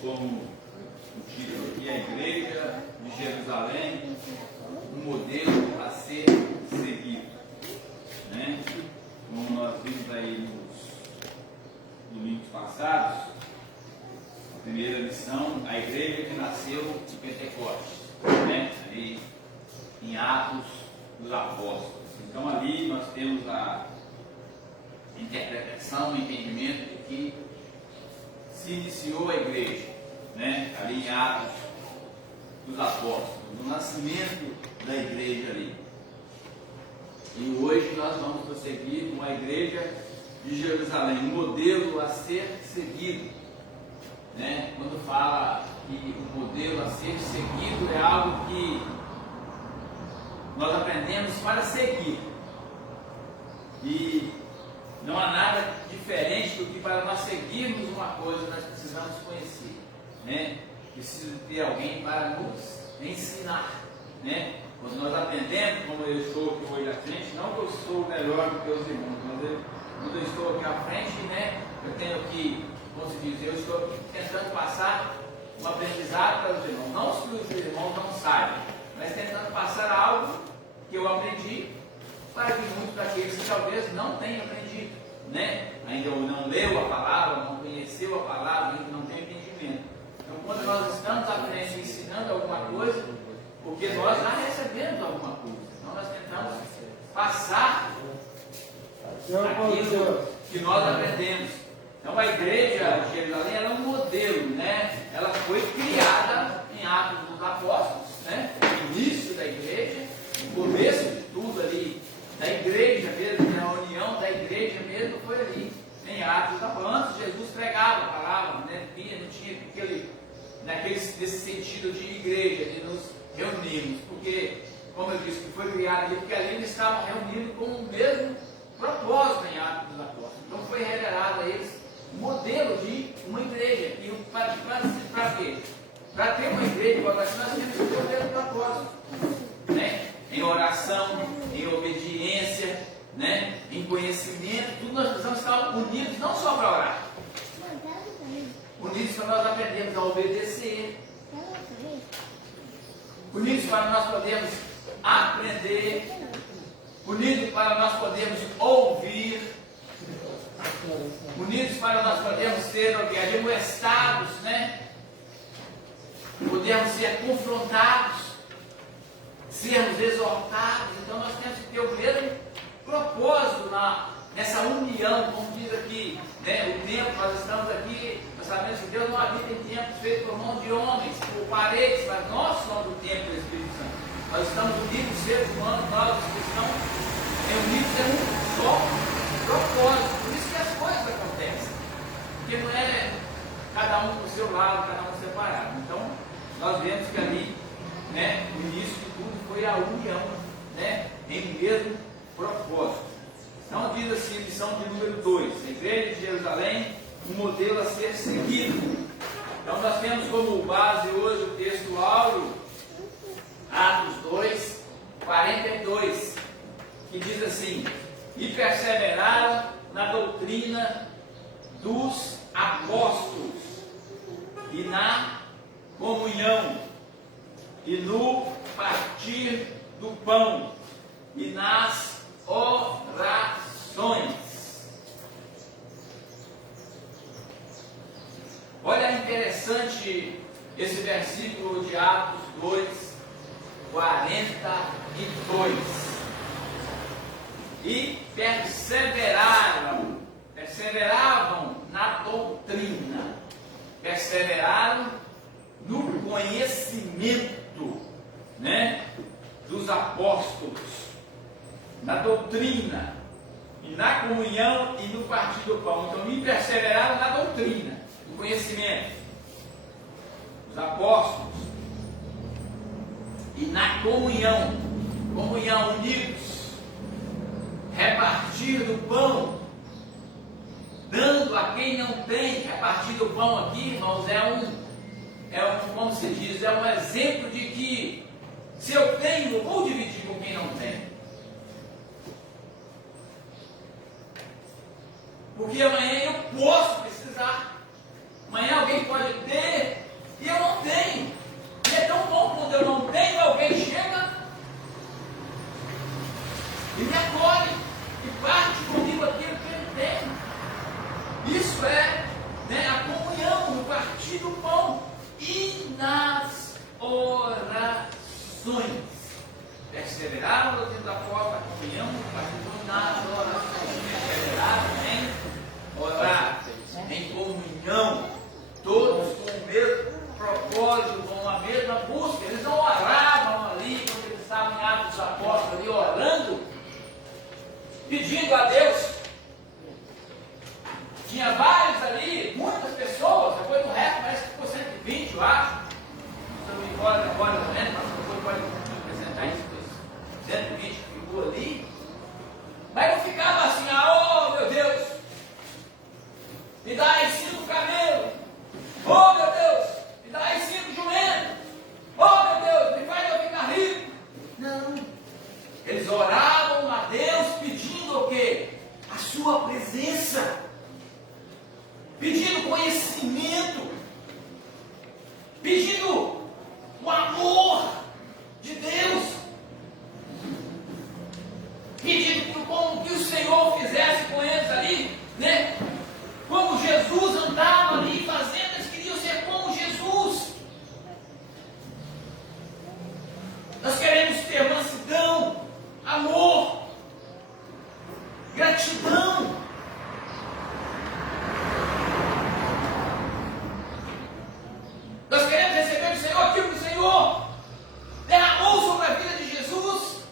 como o título aqui, a Igreja de Jerusalém, um modelo a ser seguido, né? Como nós vimos aí nos domingos passados, a primeira lição, a igreja que nasceu de Pentecostes, né? Ali em Atos dos Apóstolos. Então ali nós temos a interpretação, o entendimento de que se iniciou a igreja, né? Ali em Atos dos Apóstolos, o nascimento da igreja ali. E hoje nós vamos prosseguir com a igreja de Jerusalém, um modelo a ser seguido, né? Quando fala que o modelo a ser seguido é algo que nós aprendemos para seguir, e não há nada diferente do que para nós seguirmos uma coisa nós precisamos conhecer, né? Precisa ter alguém para nos ensinar, né? Quando nós aprendemos, como eu estou aqui hoje à frente, não que eu sou melhor do que os irmãos, mas quando eu estou aqui à frente, né, eu tenho que, como se diz, eu estou aqui tentando passar um aprendizado para os irmãos, não que os irmãos não saibam, mas tentando passar algo que eu aprendi, para que muitos daqueles que talvez não tenham aprendido, né, ainda não leu a palavra, não conheceu a palavra, ainda não tem entendimento. Então, quando nós estamos aprendendo, ensinando alguma coisa, porque nós já recebemos alguma coisa, então nós tentamos passar aquilo que nós aprendemos. Então a igreja de Jerusalém era um modelo, né? Ela foi criada em Atos dos Apóstolos, né? O início da igreja, o começo de tudo ali, da igreja mesmo, né? A união da igreja mesmo foi ali, em Atos dos Apóstolos. Antes Jesus pregava a palavra, né? Não tinha nesse sentido de igreja, de nos reunirmos, porque, como eu disse, que foi criado ali, porque ali eles estavam reunidos com o mesmo propósito em Atos dos Apóstolos. Então foi revelado a eles um modelo de uma igreja. E para quê? Para ter uma igreja, nós temos que ter o mesmo propósito, né? Em oração, em obediência, né? Em conhecimento, tudo nós precisamos estar unidos, não só para orar, unidos para nós aprendermos a obedecer, unidos para nós podermos aprender, unidos para nós podermos ouvir, unidos para nós podermos ser admoestados, né? Podermos ser confrontados, sermos exortados. Então nós temos que ter o mesmo propósito nessa união, como diz aqui, né? O tempo, nós estamos aqui, nós sabemos que Deus não habita em templos feitos por mão de homens, por paredes, mas nós somos o templo do Espírito Santo. Nós estamos unidos, seres humanos, nós que estamos reunidos em um só propósito. Por isso que as coisas acontecem. Porque não é cada um do seu lado, cada um separado. Então, nós vemos que ali, né, o início de tudo foi a união, né, em mesmo propósito. Então, diz assim, lição de número 2, a igreja de Jerusalém, um modelo a ser seguido. Então, nós temos como base hoje o texto áureo, Atos 2, 42, que diz assim: e perseveraram na doutrina dos apóstolos, e na comunhão, e no partir do pão, e nas orações. Olha interessante esse versículo de Atos 2, 42. E perseveravam na doutrina, perseveraram no conhecimento, né, dos apóstolos, na doutrina, e na comunhão e no partir do pão. Então, e perseveraram na doutrina, no conhecimento dos apóstolos, e na comunhão, unidos, repartir do pão, dando a quem não tem. Repartir do pão aqui, irmãos, como se diz, é um exemplo de que se eu tenho, eu vou dividir com quem não tem. Porque amanhã eu posso precisar. Amanhã alguém pode ter isso é, né, a comunhão, no partir do pão e nas orações. Perseveraram no tempo da porta, a comunhão, no partir do pão e nas orações. Perseveraram em orar, em comunhão, todos com o mesmo propósito, com a mesma busca. Eles não oravam ali, quando eles estavam em Atos dos Apóstolos, ali orando, pedindo a Deus. Tinha vários ali, muitas pessoas, depois do resto, parece que ficou 120, eu acho. Se eu não me engano agora, mas depois pode apresentar isso, 120 que ficou ali. Mas não ficava assim, oh meu Deus, me dá aí 5 camelos, oh meu Deus, me dá aí 5 jumentos, oh meu Deus, me faz eu ficar rico. Não, eles oravam a Deus pedindo o quê? A sua presença, pedindo conhecimento, pedindo o amor de Deus, pedindo como que o Senhor fizesse com eles ali, né? Como Jesus andava ali fazendo, eles queriam ser como Jesus. Nós queremos ter mansidão, amor, gratidão. Nós queremos receber do Senhor aquilo que o Senhor derramou sobre a vida de Jesus.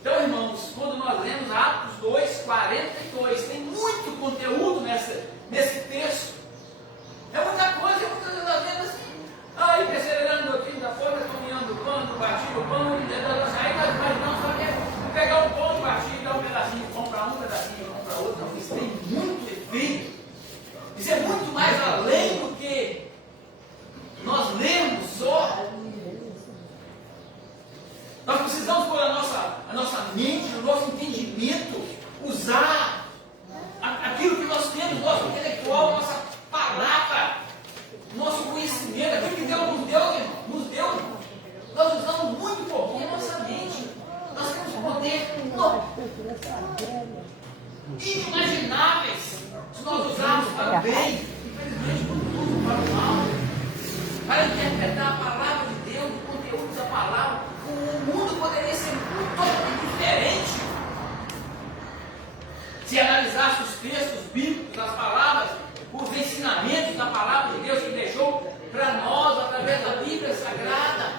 Então, irmãos, quando nós lemos Atos 2:42, tem muito conteúdo nesse texto. É muita coisa, nós vemos assim, aí perseverando no doutrina da forma, caminhando do pão, do batido do pão, aí nós imaginamos só que é pegar um pão e batir, dar um pedacinho de pão para um, pedacinho de pão para outro. Não, isso tem muito efeito. Isso é muito mais além do que nós lemos só. Nós precisamos pôr a nossa mente, o nosso entendimento, usar aquilo que nós temos, nosso intelectual, nossa palavra, nosso conhecimento, aquilo que Deus nos deu, irmão. Nós usamos muito pouquinho a nossa mente. Nós temos poder inimagináveis se nós usarmos para o bem, infelizmente, tudo para o mal, para interpretar a palavra de Deus, o conteúdo da palavra. O mundo poderia ser totalmente diferente se analisasse os textos bíblicos, as palavras, os ensinamentos da palavra de Deus que deixou para nós através da Bíblia Sagrada.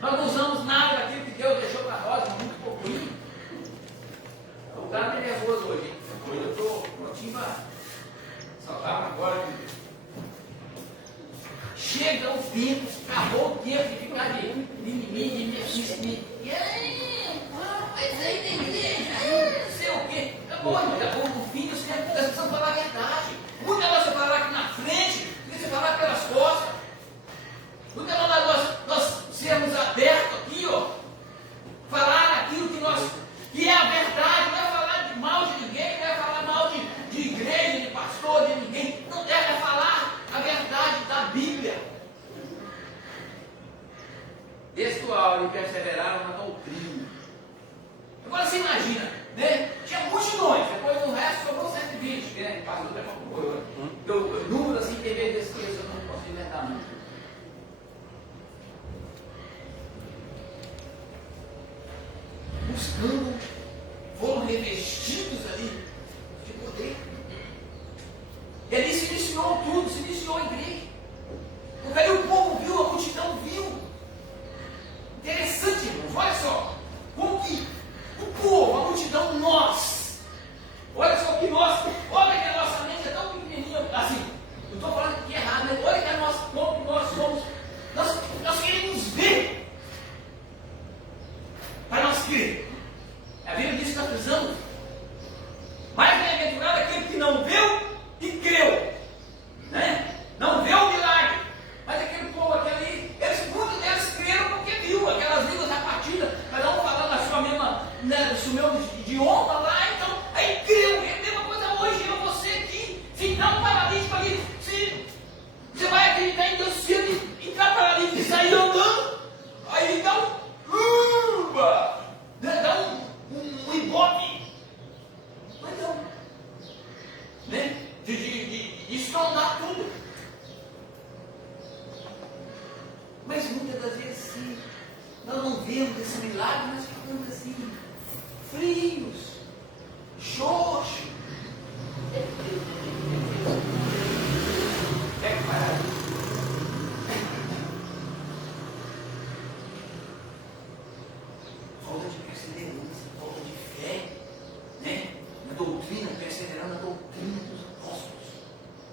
Nós não usamos nada daquilo que Deus deixou para nós, muito pouquinho. Eu estou meio nervoso hoje. Hoje eu estou prontinho para saltar agora. Chega o tempo, acabou o tempo de ficar de mimimi, e aí, mas aí tem igreja, não sei o quê. Acabou, no fim, nós precisamos falar a verdade. Muito melhor você falar aqui na frente do que você falar pelas costas. Muito melhor nós sermos abertos aqui, ó, falar aquilo que é a verdade, não é falar de mal de ninguém, não é falar mal de igreja, de pastor, de ninguém, não é falar a verdade da Bíblia. Textual, e perseveraram na doutrina. Agora você imagina, né? Tinha multidões, depois do resto sobrou 120, né? Passou o número assim, que veio desse texto, eu não posso inventar muito. Buscando, foram revestidos ali de poder. E ali se iniciou tudo, se iniciou a igreja. Porque ali o povo viu, a multidão viu. Interessante, irmãos, olha só. Como que o povo, a multidão, nós. Olha só que nós, olha que a nossa mente é tão pequenininha, assim. Eu estou falando que é errado, mas olha que a nossa, como nós somos. Nós queremos ver. Para nós crer. A Bíblia diz que nós precisamos. Mais bem-aventurado é aquele que não viu e creu. Né? Não vê o milagre. Mas aquele povo, muitos deles creram porque viu aquelas línguas repartidas, cada um falando a sua mesma, né, o seu mesmo idioma lá, então, aí creu. É a mesma coisa hoje, você aqui, se dá um paralítico ali, se você vai acreditar em Deus, se ele entrar paralítico e sair andando, sabendo desse milagre, nós ficamos assim, frios, xoxos. É que parar. Falta de perseverança, falta de fé, né? Na doutrina, perseverando na doutrina dos apóstolos.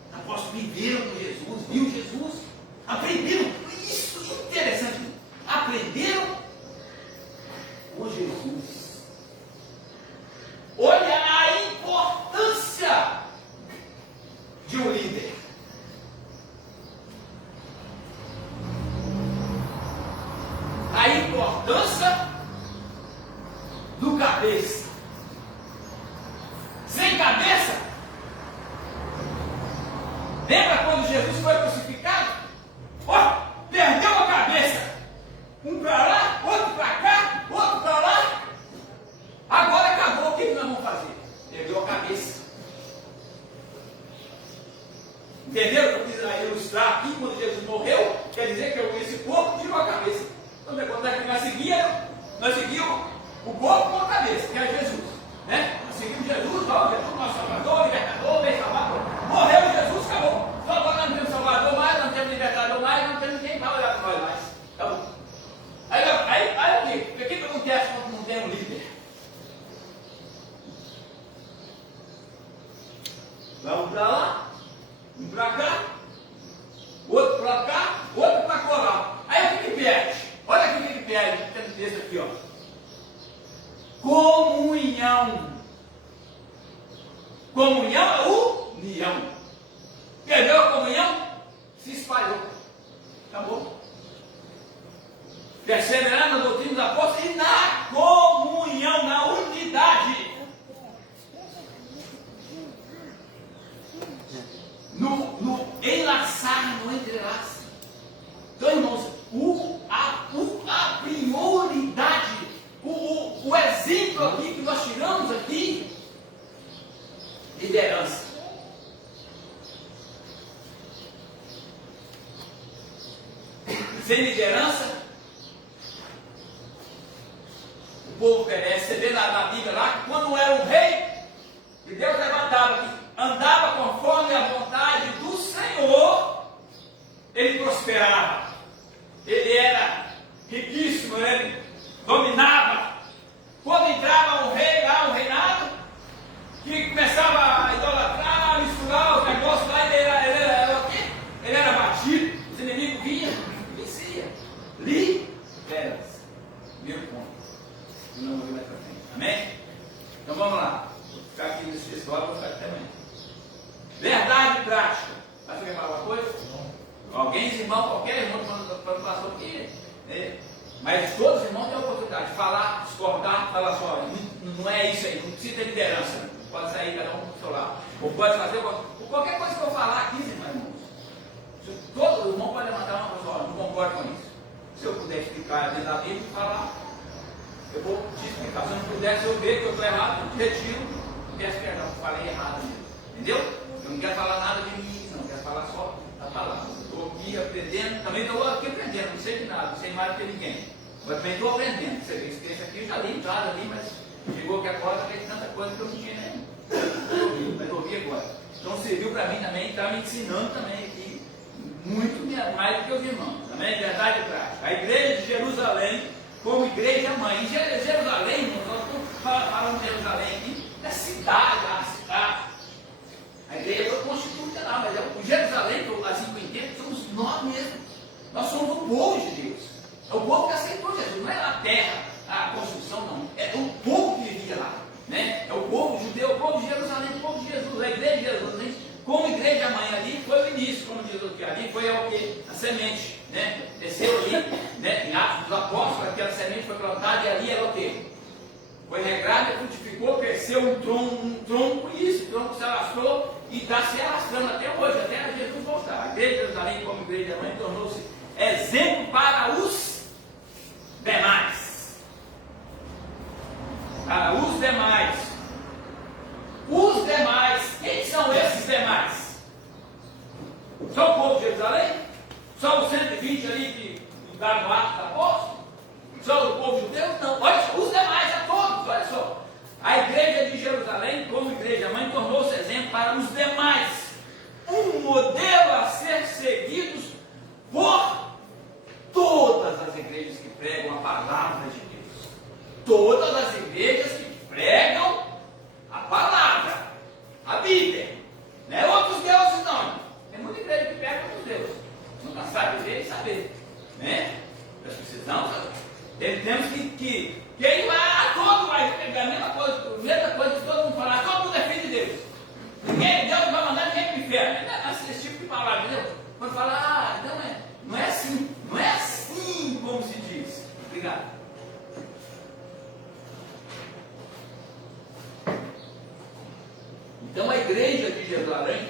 Os apóstolos viveram com Jesus, viu Jesus, aprenderam. Isso é interessante. Aprenderam com Jesus. Olha a importância de um líder. A importância do cabeça. Sem cabeça. Lembra quando Jesus foi crucificado? Perdeu a cabeça. Um para lá, outro para cá, outro para lá. Agora acabou. O que nós vamos fazer? Perdeu a cabeça. Entenderam o que eu quis ilustrar aqui? Quando Jesus morreu, quer dizer que esse corpo tirou a cabeça. Então, quando é que nós seguimos o corpo com a cabeça, que é Jesus. Né? Nós seguimos Jesus, nosso Salvador, libertador, bem salvador. Morreu Jesus, acabou. Só agora nós não temos Salvador mais, não temos libertador mais, não temos ninguém para olhar para nós mais. Acabou. Aí o que acontece quando não tem um líder? Vamos para lá, um para cá, outro para cá, outro para colar. Aí o que perde? Olha aqui o que perde, tem um texto aqui, ó. Comunhão. Comunhão é união. Perdeu a comunhão? Se espalhou. Acabou. Perseverando na doutrina dos apóstolos e na comunhão, na unidade. No enlaçar, no entrelaçar. Então, irmãos, a prioridade, o exemplo aqui que nós tiramos aqui, liderança. Sem liderança, o povo perece. Você vê na Bíblia lá que quando era um rei, que Deus levantava, que andava conforme a vontade do Senhor, ele prosperava. Ele era riquíssimo, ele dominava. Quando entrava um rei lá, um reinado, que começava a idolatrar, a misturar os negócios lá, ele era o quê? Ele era batido, os inimigos vinham, vencia. Liderança. Primeiro ponto. E não vou mais para frente. Amém? Então vamos lá. Vou ficar aqui nesse texto, vou ficar até amanhã. Verdade prática. Mas você quer falar uma coisa? Alguém, irmão, qualquer irmão, quando passou aqui, né? Mas todos os irmãos têm a oportunidade de falar, discordar, falar só, não é isso aí, não precisa ter liderança. Pode sair cada um do seu lado. Ou pode fazer qualquer coisa que eu falar aqui, irmãos. Todo irmão pode levantar uma pessoa, não concordo com isso. Se eu puder explicar dentro da Bíblia e falar, eu vou te explicar. Se eu não puder, se eu ver que eu estou errado, eu te retiro, não peço perdão, falei errado mesmo. Entendeu? Eu não quero falar nada de mim, não quero falar só da palavra. Estou aqui aprendendo, também estou aqui aprendendo, não sei de nada, não sei mais do que ninguém. Mas também estou aprendendo. Você vê, esse texto aqui eu já li, mas chegou aqui agora, já tem tanta coisa que eu não tinha nem. Mas ouvi agora. Então serviu para mim também, está me ensinando também aqui, muito mais do que os irmãos. Também, verdade e prática. A igreja de Jerusalém, como igreja mãe. Em Jerusalém, nós estamos falando de Jerusalém aqui, da cidade, a cidade. A igreja foi constituída lá, mas o Jerusalém, assim que eu entendo, somos nós mesmos. Nós somos o povo de Deus. É o povo que aceitou Jesus, não é a terra, a construção, não. É o povo que vivia lá. Né? É o povo judeu, o povo de Jerusalém, o povo de Jesus. A igreja de Jerusalém, como igreja mãe ali, foi o início, como diz o que ali, foi o quê? A semente. Né? Desceu ali, né? Em Atos dos Apóstolos, aquela semente foi plantada e ali era o quê? Foi regrada, frutificou, cresceu um tronco, e isso, o tronco se alastrou e está se alastrando até hoje, até Jesus voltar. A igreja de Jerusalém, como igreja mãe, tornou-se exemplo para os demais. Para os demais. Os demais, quem são esses demais? Só o povo de Jerusalém? Só os 120 ali que daram no ato da apóstolo? Só o povo judeu? palavra de Deus. Todas as igrejas que pregam a palavra, a Bíblia. Não é outros deuses, não. Tem muita igreja que prega outros deuses. Não cansar de ver e saber. Né? Nós precisamos saber. Temos que queimar todo, vai pegar a mesma coisa que todo mundo falar, todo mundo é filho de Deus. Deus não vai mandar ninguém para o inferno. Esse tipo de palavra, entendeu? Quando fala, não é assim, não é assim como se diz. Obrigado. Então a igreja de Jerusalém,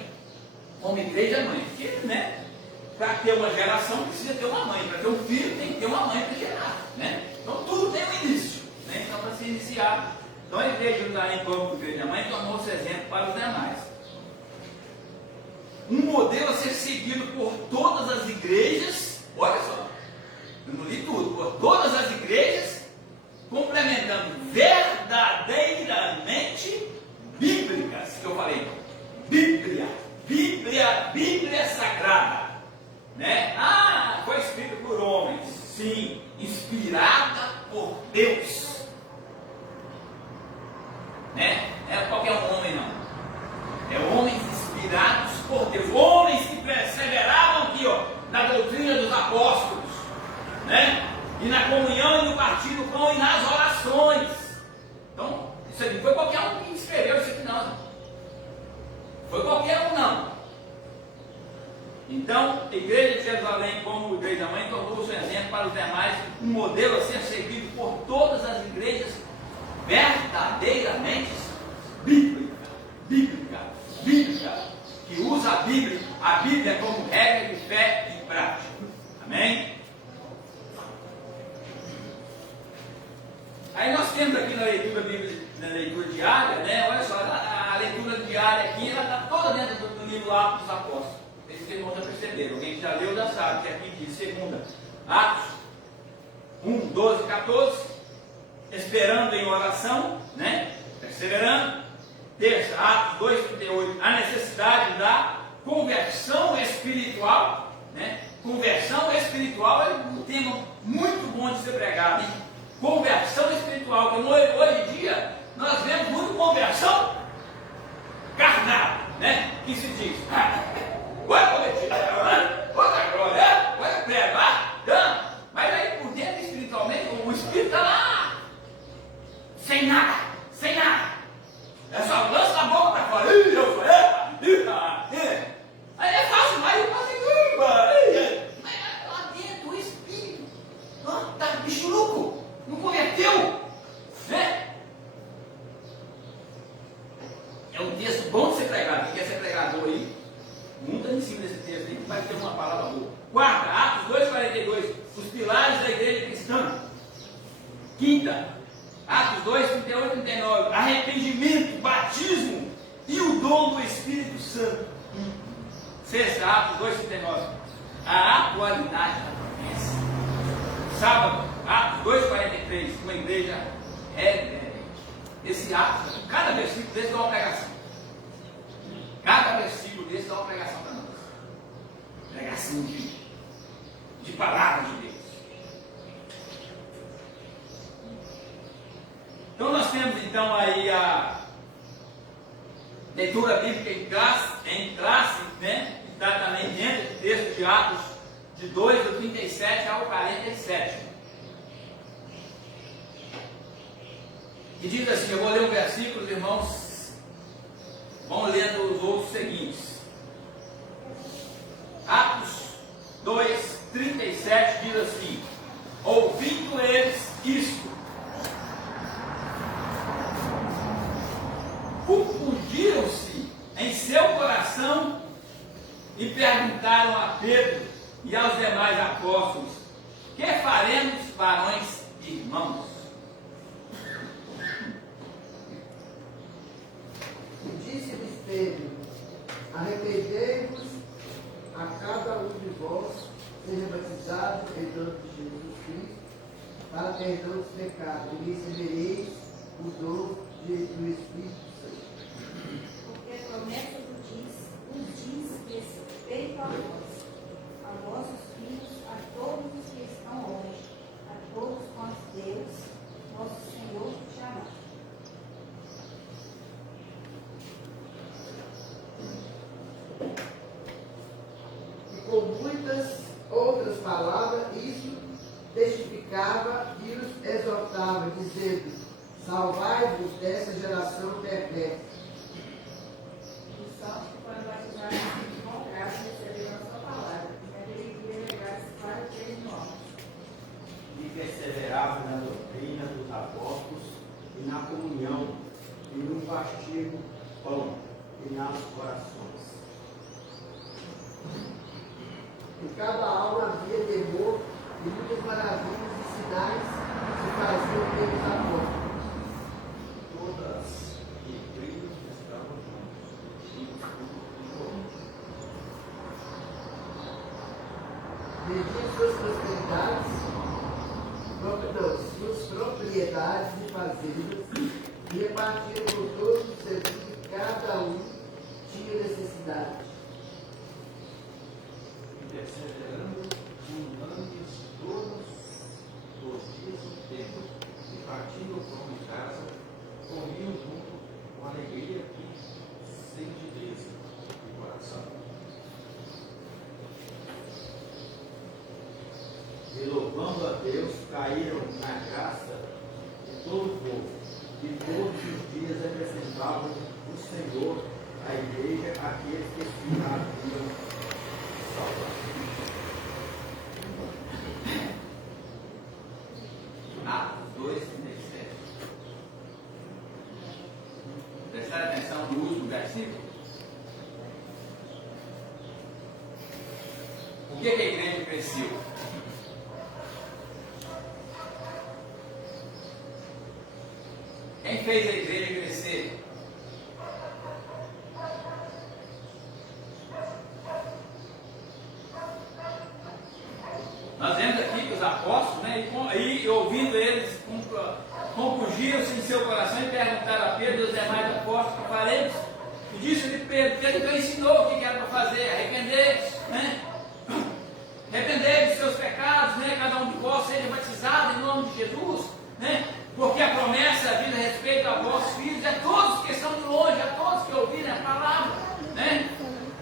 como igreja mãe, porque, né? Para ter uma geração precisa ter uma mãe, para ter um filho tem que ter uma mãe para gerar, né? Então tudo tem um início, né? Então para se iniciar, então a igreja de Jerusalém, como igreja mãe, tornou-se exemplo para os demais. Um modelo a ser seguido por todas as igrejas, olha só, eu não li tudo, por todas as igrejas, complementando verdadeiramente bíblicas, que eu falei, Bíblia Sagrada, né? Foi escrito por homens, sim, inspirada por Deus, né? Não é qualquer homem, não, é homens inspirados por Deus, homens que perseveravam aqui, ó, na doutrina dos apóstolos, né? E na comunhão e no partir do pão e nas orações. Então, isso aqui foi qualquer um que escreveu isso aqui, não. Foi qualquer um, não. Então, a igreja de Jerusalém, como igreja mãe, tornou-se um exemplo para os demais, um modelo a ser seguido por todas as igrejas verdadeiramente bíblica, que usa a Bíblia como regra de fé e prática. Amém? Aí nós temos aqui na leitura bíblica, na leitura diária, né? Olha só, a leitura diária aqui, ela está toda dentro do livro Atos dos Apóstolos. Esses irmãos já perceberam, alguém que já leu já sabe que aqui diz, segunda, Atos 1, 12, 14, esperando em oração, né? Perseverando. Terça, Atos 2, 38, a necessidade da conversão espiritual, né? Conversão espiritual é um tema muito bom de ser pregado, hein? Conversão espiritual, porque hoje em dia nós vemos muito conversão carnal, né? Que se diz, olha cometido, olha glória, olha prego, mas aí por dentro espiritualmente o espírito está lá, sem nada. É só lança na boca para fora, aí é fácil, mas lá dentro o espírito está bichuruco, não converteu, né? É um texto bom de ser pregado. Quem quer ser pregador aí, nunca em cima desse texto aí, vai ter uma palavra boa. Quarta, Atos 2,42, os pilares da igreja cristã. Quinta, Atos 2, 38 e 39, arrependimento, batismo e o dom do Espírito Santo. Sexta, Atos 2, 39, a atualidade da promessa. Sábado, Atos 2,43, uma igreja esse Atos, cada versículo desse dá uma pregação. Cada versículo desse dá uma pregação para nós. Pregação de palavra de Deus. Então nós temos então aí a leitura bíblica em classe, né? Está também dentro do texto de Atos de 2, do 37 ao 47. E diz assim, eu vou ler um versículo, os irmãos vão lendo os outros seguintes. Atos 2, 37 diz assim, ouvindo eles isto, confundiram-se em seu coração e perguntaram a Pedro e aos demais apóstolos, que faremos, varões e irmãos? Disse-lhes Pedro, arrependei-vos a cada um de vós, seja batizado em nome de Jesus Cristo, para perdão dos pecados, e recebereis o dom do Espírito Santo. Porque a promessa nos diz respeito a vós, a vossos filhos, a todos os que estão longe, a todos quantos vosso Senhor jamais. E com muitas outras palavras, isso testificava e os exortava, dizendo: salvai-vos dessa geração perversa. Os santos que foram batizados com graça receberam a sua palavra, e naquele dia negaram-se para 3.000 homens. E perseveravam na doutrina dos apóstolos, e na comunhão, e no partir do pão, e nas orações. Em cada alma havia temor, e muitas maravilhas e sinais se faziam pelos apóstolos. Todas e criam estavam juntos, e Vendiam suas propriedades e fazendas, e repartiam por todos os serviços que cada um tinha necessidade. E perseverando unânimes todos os dias do tempo, e partindo o pão em casa, comiam junto com alegria e sentideza de coração. E louvando a Deus, caíram na graça de todo o povo, e todos os dias acrescentavam o Senhor à igreja aqueles que se haviam salvado. Atos 2, 37. Prestar atenção no último versículo. Por que a igreja cresceu? Quem fez a igreja crescer? Nós vemos aqui que os apóstolos, né, e ouvindo eles, compungiram-se em seu coração e perguntaram a Pedro e os demais apóstolos: que faremos? E disse-lhe Pedro: Pedro então ensinou o que era para fazer, arrepender-se, né? Arrepender dos seus pecados, né? Cada um de vós seja batizado em nome de Jesus, né? Porque a promessa diz a respeito a vossos filhos, a todos que estão de longe, a todos que ouvirem a palavra, né?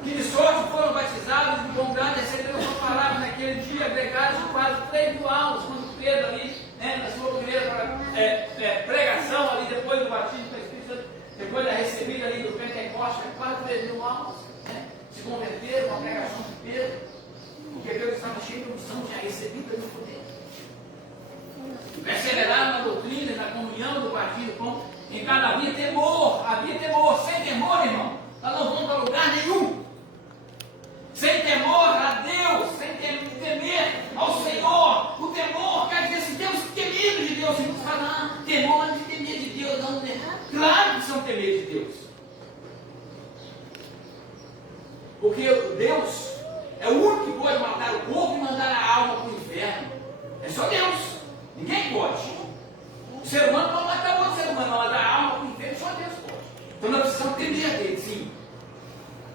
Que de sorte foram batizados de bom grado, receberam a sua palavra naquele dia, agregados quase 3.000 almas, quando Pedro ali, né, na sua primeira pregação ali, depois do batismo com o Espírito Santo, depois da recebida ali do Pentecostes, quase 3.000 almas, né, se converteram com a pregação de Pedro, porque Pedro estava cheio de unção, tinha recebido ali o poder. Perseveraram na doutrina, na comunhão do batismo, em cada havia temor, sem temor, irmão, nós não vamos para lugar nenhum. Sem temor a Deus, sem temer ao Senhor. O temor quer dizer assim: temos que ter medo de Deus. Você não fala, temor de temer de Deus, não. Claro que são temer de Deus. Porque Deus é o único que pode matar o corpo e mandar a alma para o inferno. É só Deus. Ninguém pode. O ser humano pode matar o outro ser humano, mas a alma para o inferno só Deus pode. Então nós precisamos temer dele, sim.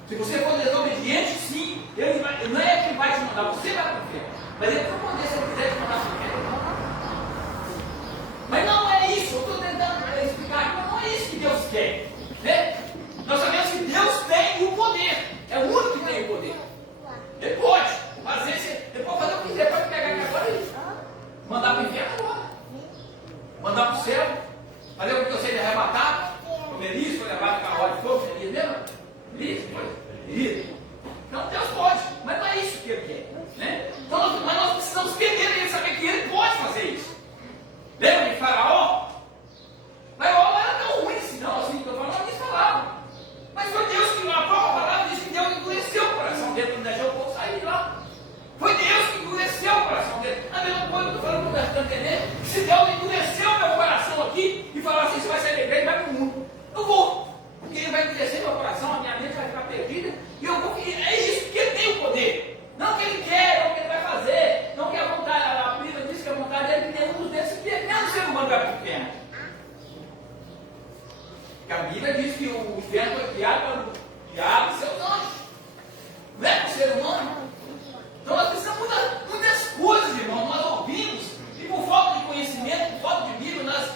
Se você for desobediente, sim, ele não é que vai te mandar, você vai para o inferno. Mas ele vai poder, se ele quiser te mandar para o inferno, ele vai mandar. Mas não é isso, eu estou tentando explicar, mas não é isso que Deus quer. Né? Nós sabemos que Deus tem o poder, é o único que tem o poder. Ele pode fazer, ele pode fazer o que quiser, pode pegar aqui agora e mandar para o inferno agora. Mandar para o céu, fazer o que eu sei de arrebatar, como Elias foi levado para a hora de fogo, você diz mesmo? Elias foi. Então Deus pode, mas não é isso que ele quer. Né? Então, mas nós precisamos temer ele, saber que ele pode fazer isso. Lembra de Faraó? Faraó não era tão ruim assim, não, assim, estou falando isso falava. Mas foi Deus que, na própria palavra, disse que Deus endureceu o coração dele, não deixou o povo sair de lá. Foi Deus que endureceu o coração dele. A mesma coisa que eu estou falando para o entender, que se Deus endureceu o meu coração aqui e falar assim: você vai sair da igreja e vai para o mundo. Eu vou. Porque ele vai endurecer meu coração, a minha mente vai ficar perdida, e eu vou. É isso que ele tem o poder. Não o que ele quer, não o que ele vai fazer, não o que a vontade. A Bíblia diz que a vontade dele é que nenhum dos deles se perde, nem o ser humano vai para o inferno. Porque a Bíblia diz que o inferno foi criado para o diabo e seus anjos. Não é para o ser humano. Então nós precisamos muitas coisas, irmão. Nós ouvimos, e por falta de conhecimento, por falta de Bíblia, nós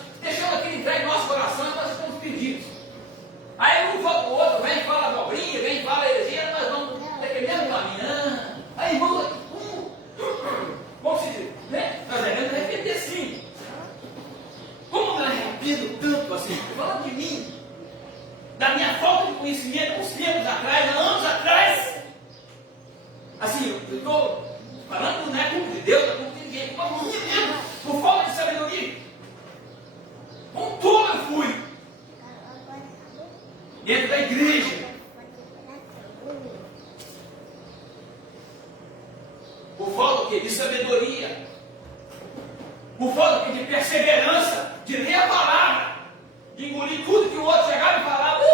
conhecimento uns tempos atrás, há anos atrás. Assim, eu estou falando, não é culpa de Deus, não é culpa de ninguém, é culpa minha mesmo, por falta de sabedoria. Com tudo eu fui dentro da igreja. Por falta o quê? De sabedoria. Por falta o quê? De perseverança, de ler a palavra, de engolir tudo que o outro chegava e falava.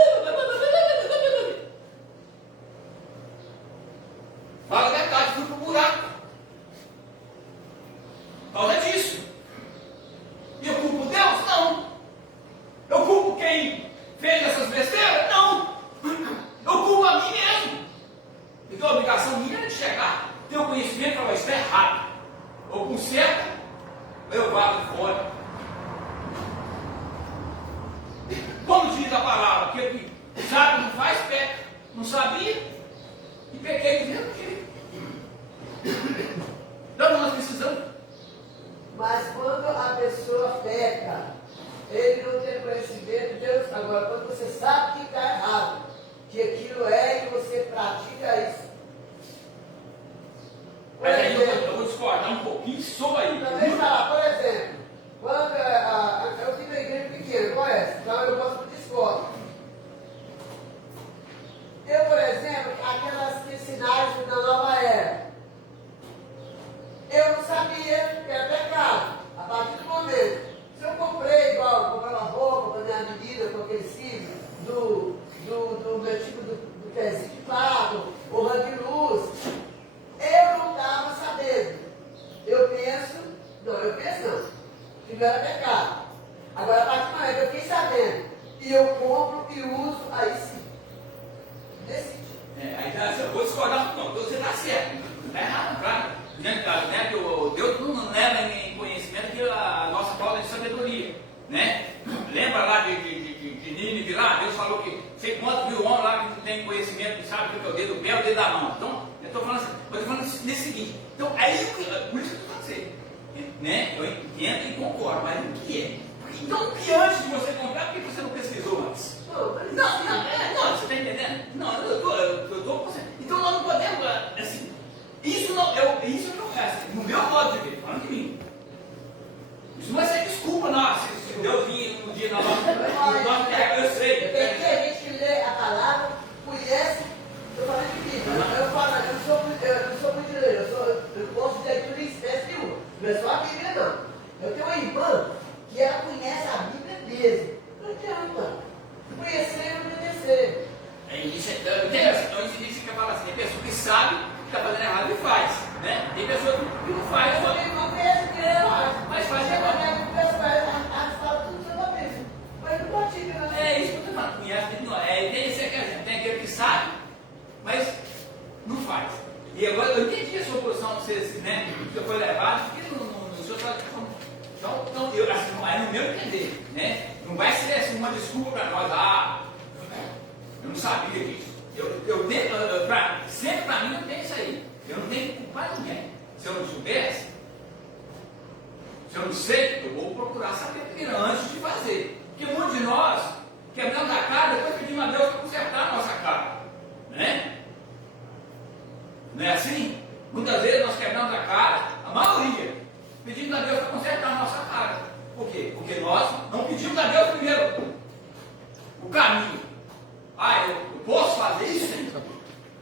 Fala a verdade, fui pro buraco. Por causa disso. E eu culpo Deus? Não. Eu culpo quem fez essas besteiras? Não. Eu culpo a mim mesmo. Então a obrigação minha é de chegar, ter o conhecimento para estar errado. Ou com certo, eu guardo fora. Como diz a palavra, aquele que sabe não faz, peca. Não sabia e pequei do mesmo jeito. Então nós precisamos. Mas quando a pessoa peca, ele não tem conhecimento de Deus. Agora, quando você sabe que está errado, que aquilo é e você pratica isso. Mas aí eu vou discordar um pouquinho sobre aí. Também falar, por exemplo, quando eu fico na igreja pequena, conhece? Então eu gosto de escola. Eu, por exemplo, aquelas sinais da nova era. Eu não sabia que era pecado. A partir do momento. Se eu comprei igual, eu comprava roupa para minha menina com aquele cílio do meu tipo do pezinho de pato, ou rangue luz, eu não estava sabendo. Eu penso não, que não era pecado. Agora, a partir do momento que eu fiquei sabendo, e eu compro e uso, aí sim. Decidi. Aí eu vou discordar, não, você está certo, não está errado, claro. Né, que Deus não leva em conhecimento que a nossa falta de sabedoria. Né? Lembra lá de Nínive lá? Deus falou que sei quantos mil homens lá que não tem conhecimento, sabe que é o dedo do pé, o dedo da mão. Então, eu estou falando nesse seguinte. Então, aí por isso que eu estou dizendo. Né? Eu entendo e concordo, mas o que é? Então, o que antes de você comprar, por que você não pesquisou antes? Não, você está entendendo? Não, eu estou com você. Então, nós não podemos, assim, isso que eu faço, no meu modo de ver, falando de mim. Isso não vai ser desculpa, não, se Deus vir um dia na nossa eu sei. Tem gente que lê a palavra, conhece, estou falando de mim, eu falo, eu não sou muito ler, eu posso dizer tudo em espécie nenhuma, não é só a Bíblia não. Eu tenho uma irmã que ela conhece a Bíblia mesmo. Não adianta. Conhecer e não conhecer. Então, isso que eu falo assim, tem pessoa que sabe que está fazendo errado e faz. Né? Tem pessoa que não faz, só não conhece que é errado. Mas faz de agora. Fala tudo sobre a Bíblia. Mas não pratica, né? É isso que eu estou falando. Conhece, não. Tem aquele que sabe, mas não faz. E agora eu entendi a sua posição, né? Que foi levado, porque no seu trabalho. Então, eu, assim, aí no meu entender, né? Não vai ser assim, uma desculpa para nós, eu não sabia disso. Sempre para mim não tem isso aí. Eu não tenho que culpar ninguém. Se eu não soubesse, se eu não sei, eu vou procurar saber primeiro antes de fazer. Porque muitos de nós quebramos a cara, depois pedimos a Deus para consertar a nossa cara. Né? Não é assim? Muitas vezes nós quebramos a cara, a maioria, pedimos a Deus para consertar a nossa cara. Por quê? Porque nós não pedimos a Deus primeiro o caminho. Eu posso fazer isso?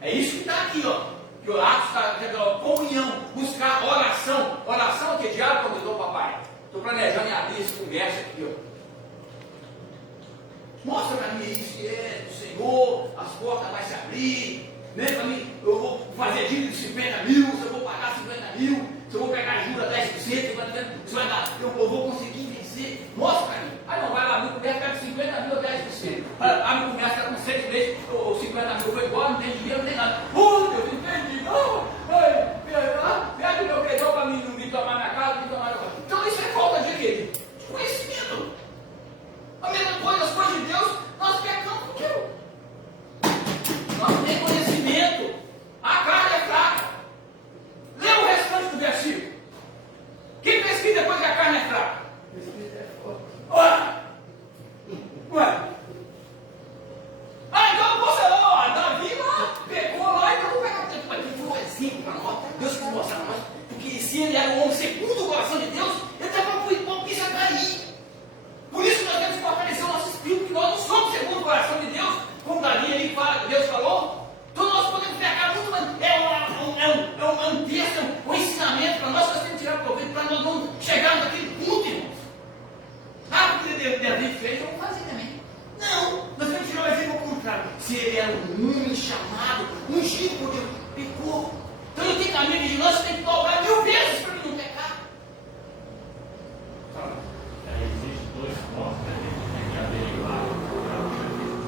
É isso que está aqui, ó. Que o Atos está dizendo, comunhão, buscar oração. Oração que diabo convidou o papai. Estou planejando em abrir essa conversa aqui, ó. Mostra para mim isso que é do Senhor, as portas vão se abrir. Né? Para mim, eu vou fazer dívida de 50 mil, se eu vou pagar 50 mil, se eu vou pegar juros 10%, você vai dar, eu vou conseguir vencer. Mostra para mim. Não, vai lá, abrir conversa, pega 50 mil ou 10%. Abre conversa com 6 meses, ou 50 mil foi embora, não tem dinheiro, não tem nada. Deus, não tem dinheiro. Pega o meu credor para mim não me tomar na casa, me tomar na casa. Então isso é falta de quê? De conhecimento. A mesma coisa, as coisas de Deus, nós pecamos porque nós não temos conhecimento. A carne é fraca. Lê o restante do versículo. Quem pesquisa depois que a carne é fraca? um chamado, ungido por Deus, pecou. Então não tem caminho de vigilância, tem que dobrar 1000 vezes para ele não pecar. Existem dois pontos que a gente tem que averiguar.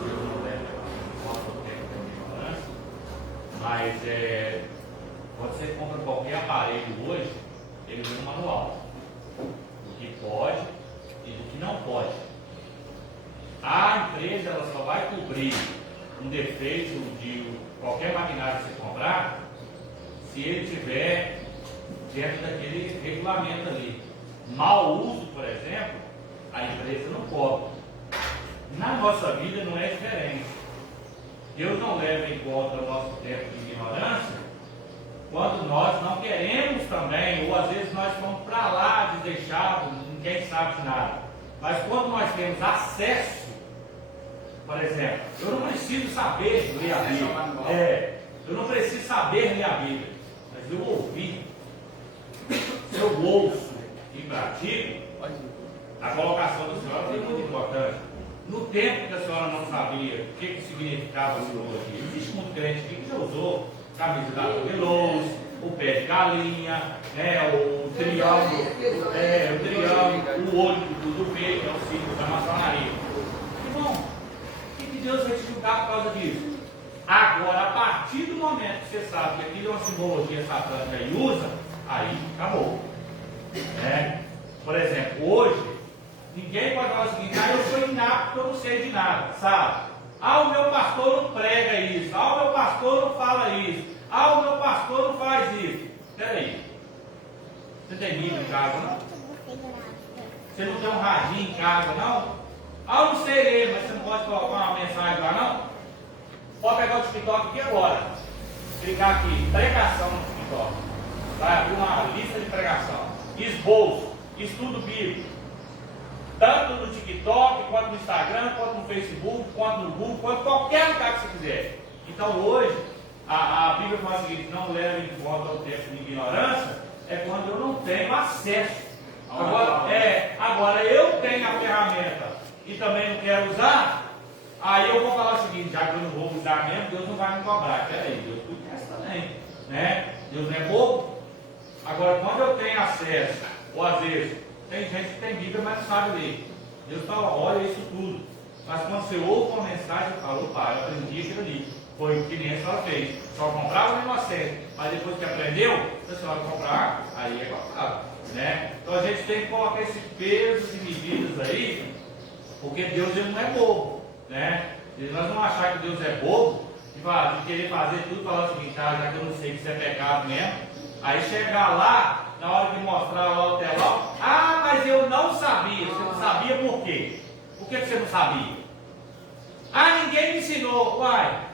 Não deve levar o tempo de ignorância, mas quando você compra qualquer aparelho hoje, ele vem no manual do que pode e do que não pode. A empresa ela só vai cobrir um defeito de qualquer maquinário que você comprar se ele tiver dentro daquele regulamento ali. Mau uso, por exemplo, a empresa não cobre. Na nossa vida não é diferente. Deus não leva em conta o nosso tempo de ignorância quando nós não queremos também, ou às vezes nós vamos para lá desleixados, ninguém sabe de nada. Mas quando nós temos acesso, por exemplo, eu não preciso saber ler a Bíblia. Eu não preciso saber ler a Bíblia, mas eu ouvi. Se eu ouço e pratico, a colocação da senhora foi muito importante. No tempo que a senhora não sabia o que significava a simbologia, existe muito crente aqui que já usou camisa da Veloz, o pé de galinha, o triângulo, o olho do peito, é o símbolo da maçonaria. Irmão, o que Deus vai te julgar por causa disso? Agora, a partir do momento que você sabe que aquilo é uma simbologia satânica e usa, aí acabou. Por exemplo, hoje, ninguém pode falar o seguinte: eu sou inapto, eu não sei de nada, sabe? O meu pastor não prega isso, o meu pastor não fala isso, o meu pastor não faz isso. Peraí, você tem Bíblia em casa, não? Você não tem um radinho em casa, não? Eu não sei ler, mas você não pode colocar uma mensagem lá, não? Pode pegar o TikTok aqui agora, clicar aqui, pregação no TikTok, vai abrir uma lista de pregação, esboço, estudo bíblico, tanto no TikTok, quanto no Instagram, quanto no Facebook, quanto no Google, quanto qualquer lugar que você quiser. Então hoje, a Bíblia fala o seguinte: não leve em conta o tempo de ignorância, é quando eu não tenho acesso. Agora eu tenho a ferramenta e também não quero usar, aí eu vou falar o seguinte: já que eu não vou usar mesmo, Deus não vai me cobrar. Peraí, Deus conhece também, né? Deus não é bobo. Agora, quando eu tenho acesso, ou às vezes, tem gente que tem Bíblia, mas não sabe ler. Deus fala: olha isso tudo. Mas quando você ouve uma mensagem, você fala: opa, eu aprendi aquilo ali. Foi o que nem a senhora fez. Só comprava o inocente. Mas depois que aprendeu, se a senhora comprar, aí é comprado, né? Então a gente tem que colocar esse peso e medidas aí, porque Deus ele não é bobo, né? E nós não achar que Deus é bobo de querer fazer tudo, falar o seguinte: já que eu não sei que isso é pecado mesmo, aí chegar lá, na hora de mostrar lá o telão, mas eu não sabia. Você não sabia por quê? Por que você não sabia? Ninguém me ensinou. Uai,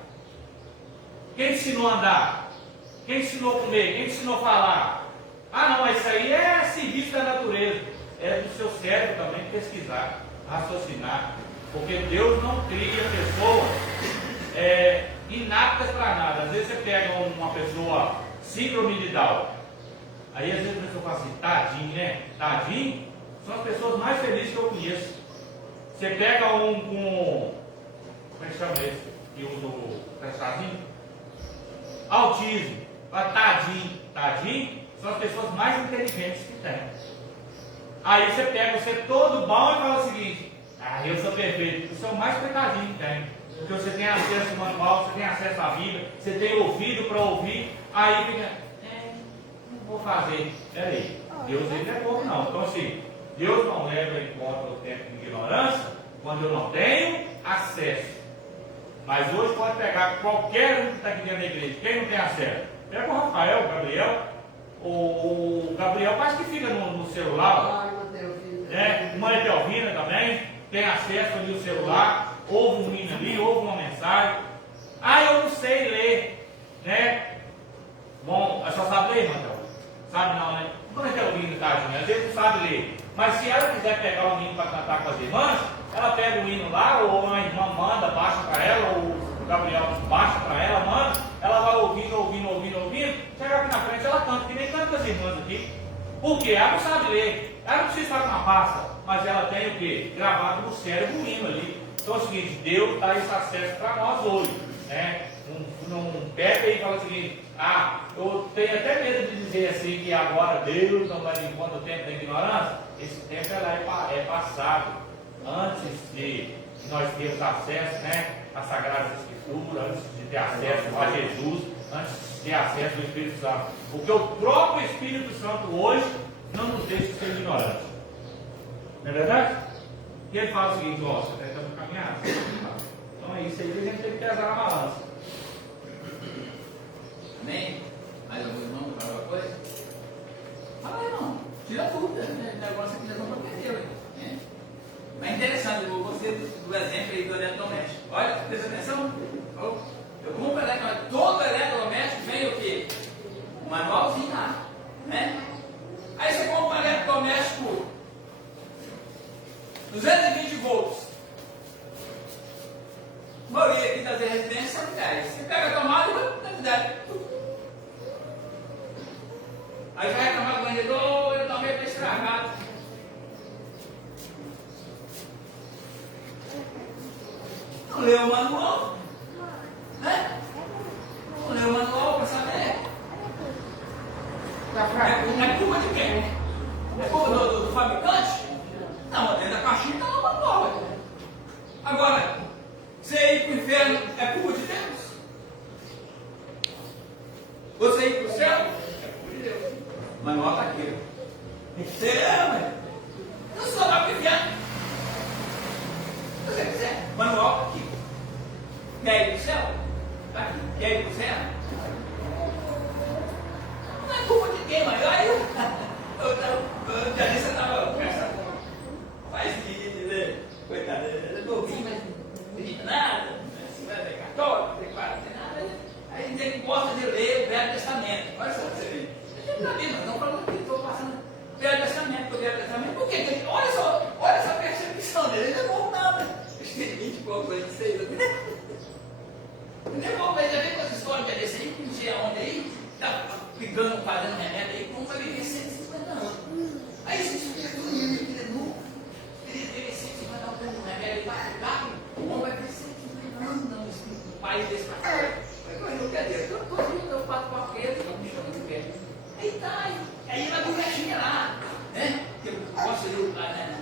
quem te ensinou a andar? Quem te ensinou a comer? Quem te ensinou a falar? Não, mas isso aí é serviço da natureza. É do seu cérebro também pesquisar, raciocinar. Porque Deus não cria pessoas inaptas para nada. Às vezes você pega uma pessoa síndrome de Down. Aí às vezes a pessoa fala assim: tadinho, né? Tadinho são as pessoas mais felizes que eu conheço. Você pega um com. Como é que chama esse? Que usa o testazinho? Autismo. Tadinho. Tadinho são as pessoas mais inteligentes que tem. Aí você pega você todo bom e fala o seguinte: eu sou perfeito. Você é o mais pecadinho que tem. Porque você tem acesso ao manual, você tem acesso à Bíblia, você tem ouvido para ouvir. Aí fica: não vou fazer. Peraí, Deus ele não é bobo não. Então assim, Deus não leva em conta o tempo de ignorância quando eu não tenho acesso. Mas hoje pode pegar qualquer um que está aqui dentro da igreja. Quem não tem acesso? Pega o Rafael, o Gabriel. O Gabriel parece que fica no celular. Mãe Delvina também tem acesso ali no celular. Ouve um hino ali, ouve uma mensagem. Eu não sei ler, né? Bom, ela só sabe ler, irmã? Sabe não, né? Quando é que é o hino, tadinha? Às vezes não sabe ler. Mas se ela quiser pegar o hino para cantar com as irmãs, ela pega o hino lá, ou uma irmã manda, baixa para ela, ou o Gabriel baixa para ela, manda, ela vai ouvindo, chega aqui na frente, ela canta, que nem canta com as irmãs aqui. Por quê? Ela não sabe ler, ela não precisa estar com uma pasta, mas ela tem o quê? Gravado no cérebro o hino ali. Então é o seguinte: Deus dá esse acesso para nós hoje. né? Não pega e fala o seguinte: eu tenho até medo de dizer assim que agora Deus não vai vir quando o tempo da ignorância. Esse tempo é passado. Antes de nós termos acesso, né, às Sagradas Escrituras, antes de ter acesso a Jesus, antes de ter acesso ao Espírito Santo. Porque o próprio Espírito Santo hoje não nos deixa ser ignorantes. Não é verdade? E ele fala o seguinte: nós estamos caminhando. Então é isso aí que a gente tem que pesar na balança. Amém? Mais algum irmão para alguma coisa? Fala aí, irmão. Tira a dúvida, né? O negócio aqui nós vamos aprender, né? Mas é interessante, eu gostei do exemplo aí do eletrodoméstico. Olha, presta atenção. Eu compro eletrodoméstico. Todo eletrodoméstico vem o quê? Um manualzinho lá, né? Aí você compra um eletrodoméstico 220 volts. A maioria aqui das residências são 10. Você pega a tomada e vai para a 10. Aí vai reclamar com o vendedor, ele também está estragado. Não leu o manual, né? Não leu o manual para saber. É culpa de quem? É culpa do fabricante? Não, dentro da caixinha está no manual. Agora, você ir para o inferno é culpa de Deus? Você ir para o céu é culpa de Deus. O manual está aqui. Você ama? Não só vai para o inferno. Se você quiser, o manual está aqui. Quer ir para o céu? Está aqui. Quer ir para o céu? Não é culpa de quem, mas aí a Alice estava conversando com o pai dele, coitado, ele é novinho, mas não tem nada, assim, vai ser católico, não tem quase, não tem nada. Aí ele gosta de ler o Velho Testamento. Olha só você vê. Ele não tem, mas não falando que estou passando o Velho Testamento, o Velho Testamento. Por quê? Olha só, olha essa percepção dele, ele não é bom nada. Ele tem 20 e pouco anos, 6 anos. Não é bom, mas já vem com essa história de desse aí, que não sei aonde aí, está pegando, fazendo remédio aí, como vai viver 150 anos. Aí você fica tudo isso, ele é novo. Ele vive 150 anos com remédio, ele vai ficar, o homem vai viver 150 anos, não, um país desse para cá. Eu quero dizer, eu estou indo, eu faço papel, eu me chamo de pé. Aí tá, aí ela bonequinha lá, né? Que eu gosto de ir lá, né?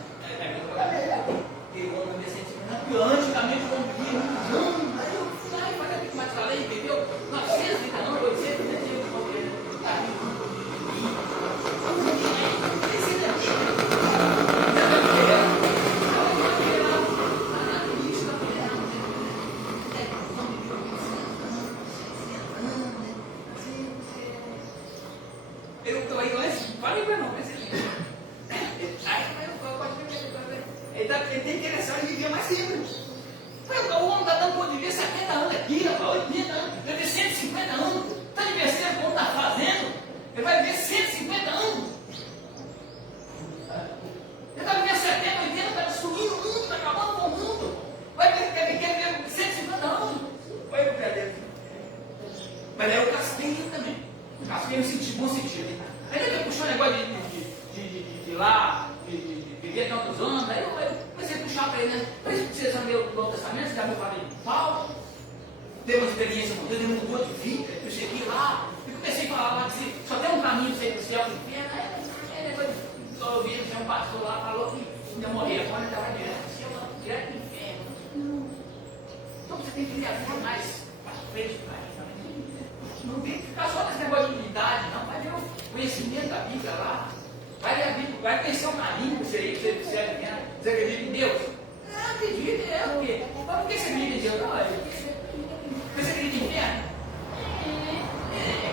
Que o homem vai viver 150 anos, porque antigamente o homem vivia muitos anos. Aí eu fui lá e falei aqui, mas falei, entendeu? 930 anos, 800, né? Ele tem interessão em viver mais tempo. O homem está dando ponto de vista 70 anos aqui, 80 anos, vai viver 150 anos. Está de besteira como está fazendo? Ele vai viver 150 anos. Ele está vivendo 70, 80, está destruindo o mundo, está acabando com o mundo. Vai viver 150 anos. Vai para o dele. Mas aí eu casquei também. Casquei no bom sentido. Aí ele puxou um negócio de ir lá, de viver tantos anos. Aí eu comecei a puxar para ele, né? Mas você já leu o Novo Testamento, você já viu o família de Paulo? Teve uma experiência com Deus, ele mudou de vida. Eu cheguei lá e comecei a falar lá que só tem um caminho para ir para o céu e o inferno. Aí depois eu ouvi que um pastor lá falou que ia morrer, agora ele estava direto para o céu, direto para o inferno. Então você tem que ir a vida mais para frente para isso. Não tem que ficar só nesse negócio de unidade, não. Vai ver o conhecimento da Bíblia lá. Vai ler a Bíblia, vai conhecer o caminho que você acredita em Deus? Não, acredita, é o quê? Mas por que você acredita em Deus? Não, você acredita em inferno?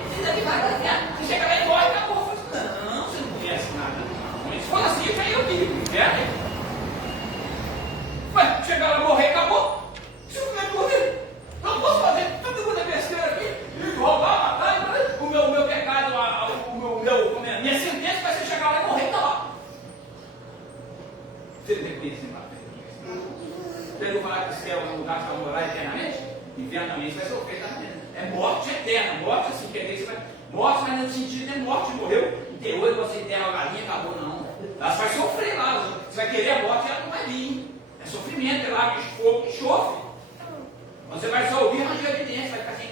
Você daqui vai para inferno. Você chega lá e morre, acabou. Não, você não conhece nada. Se for assim, eu caí aqui no inferno. Ué, chegar lá, morrer, acabou. Se eu não morrer, não posso fazer tudo mundo é besteira aqui. Roubar, matar, o meu pecado, a minha sentença vai ser chegar lá e morrer, tá? Você tem que conhecer lá. Você não falar que o céu é um lugar que vai morar eternamente? Eternamente vai sofrer também. É morte eterna, morte assim, quer dizer que você vai. Morte, mas no sentido de morte, morreu. Enterrou e você enterra a galinha, acabou, não. Ela vai sofrer lá. Você vai querer a morte, ela não vai vir. É sofrimento, é lá, fogo, enxofre. Você vai só ouvir uma evidência, vai ficar assim,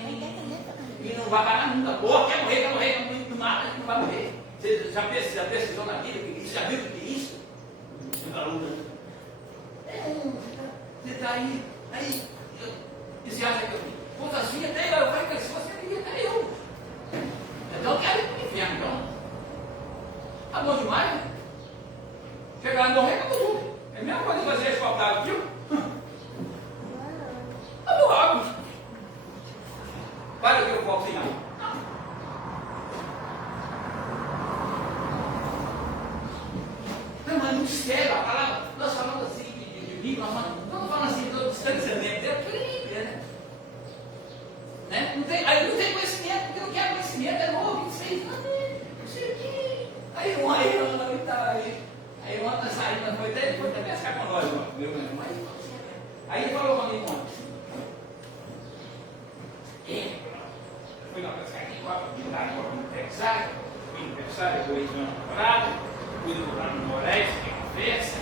e não vai parar nunca. Pô, quer morrer, não mata, não vai morrer. Você já pesquisou na Bíblia? Você já viu o que é isso? Você está aí, e você acha que eu pô, assim, até eu vai crescer, você queria, até eu. Então eu quero ir para o inferno, então. Tá bom demais, né? Chegar lá e morrer, acabou tudo. É a mesma coisa fazer asfaltado aqui, ó. Acabou logo. Olha aqui o foco final. Não, mas não sério, a palavra, nós falamos assim de Bíblia, nós não falamos assim do distanciamento, é porque ninguém vê, né? Não tem conhecimento, porque não quer conhecimento, é novo, 26 anos, não sei o quê. Aí ontem saindo, foi até pescar com nós, meu irmão. Aí ele falou comigo ontem. Fui lá pescar aqui, fui aniversário, fui com uma namorada, fui lá no Noroeste, tem conversa.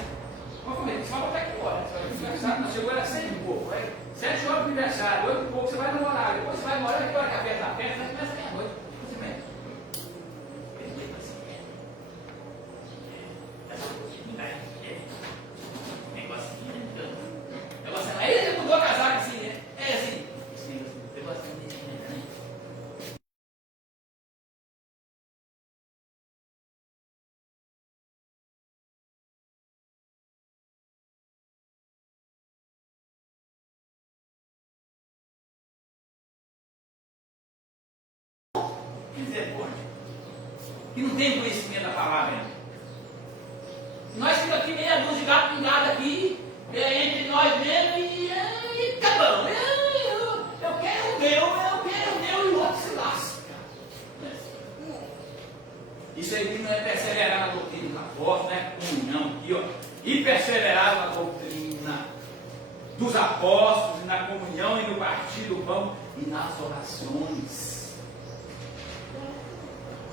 Eu falei, só voltar aqui embora. Aniversário, não chegou, era 7 e pouco. 7 horas de aniversário, 8 e pouco, você vai namorar. Depois você vai morar, que hora que a festa está perto, mas começa meia-noite. Você vem. Aí ele mudou a casaca assim, né? É assim. Que não tem conhecimento da palavra. Né? Nós ficamos aqui meia dúzia de gato pingado aqui, entre nós mesmos e acabamos. Eu quero o meu e o outro se lasca. Isso aí não é perseverar na doutrina da voz, não é comunhão aqui, ó. E perseverar na doutrina dos apóstolos, e na comunhão e no partir do pão e nas orações.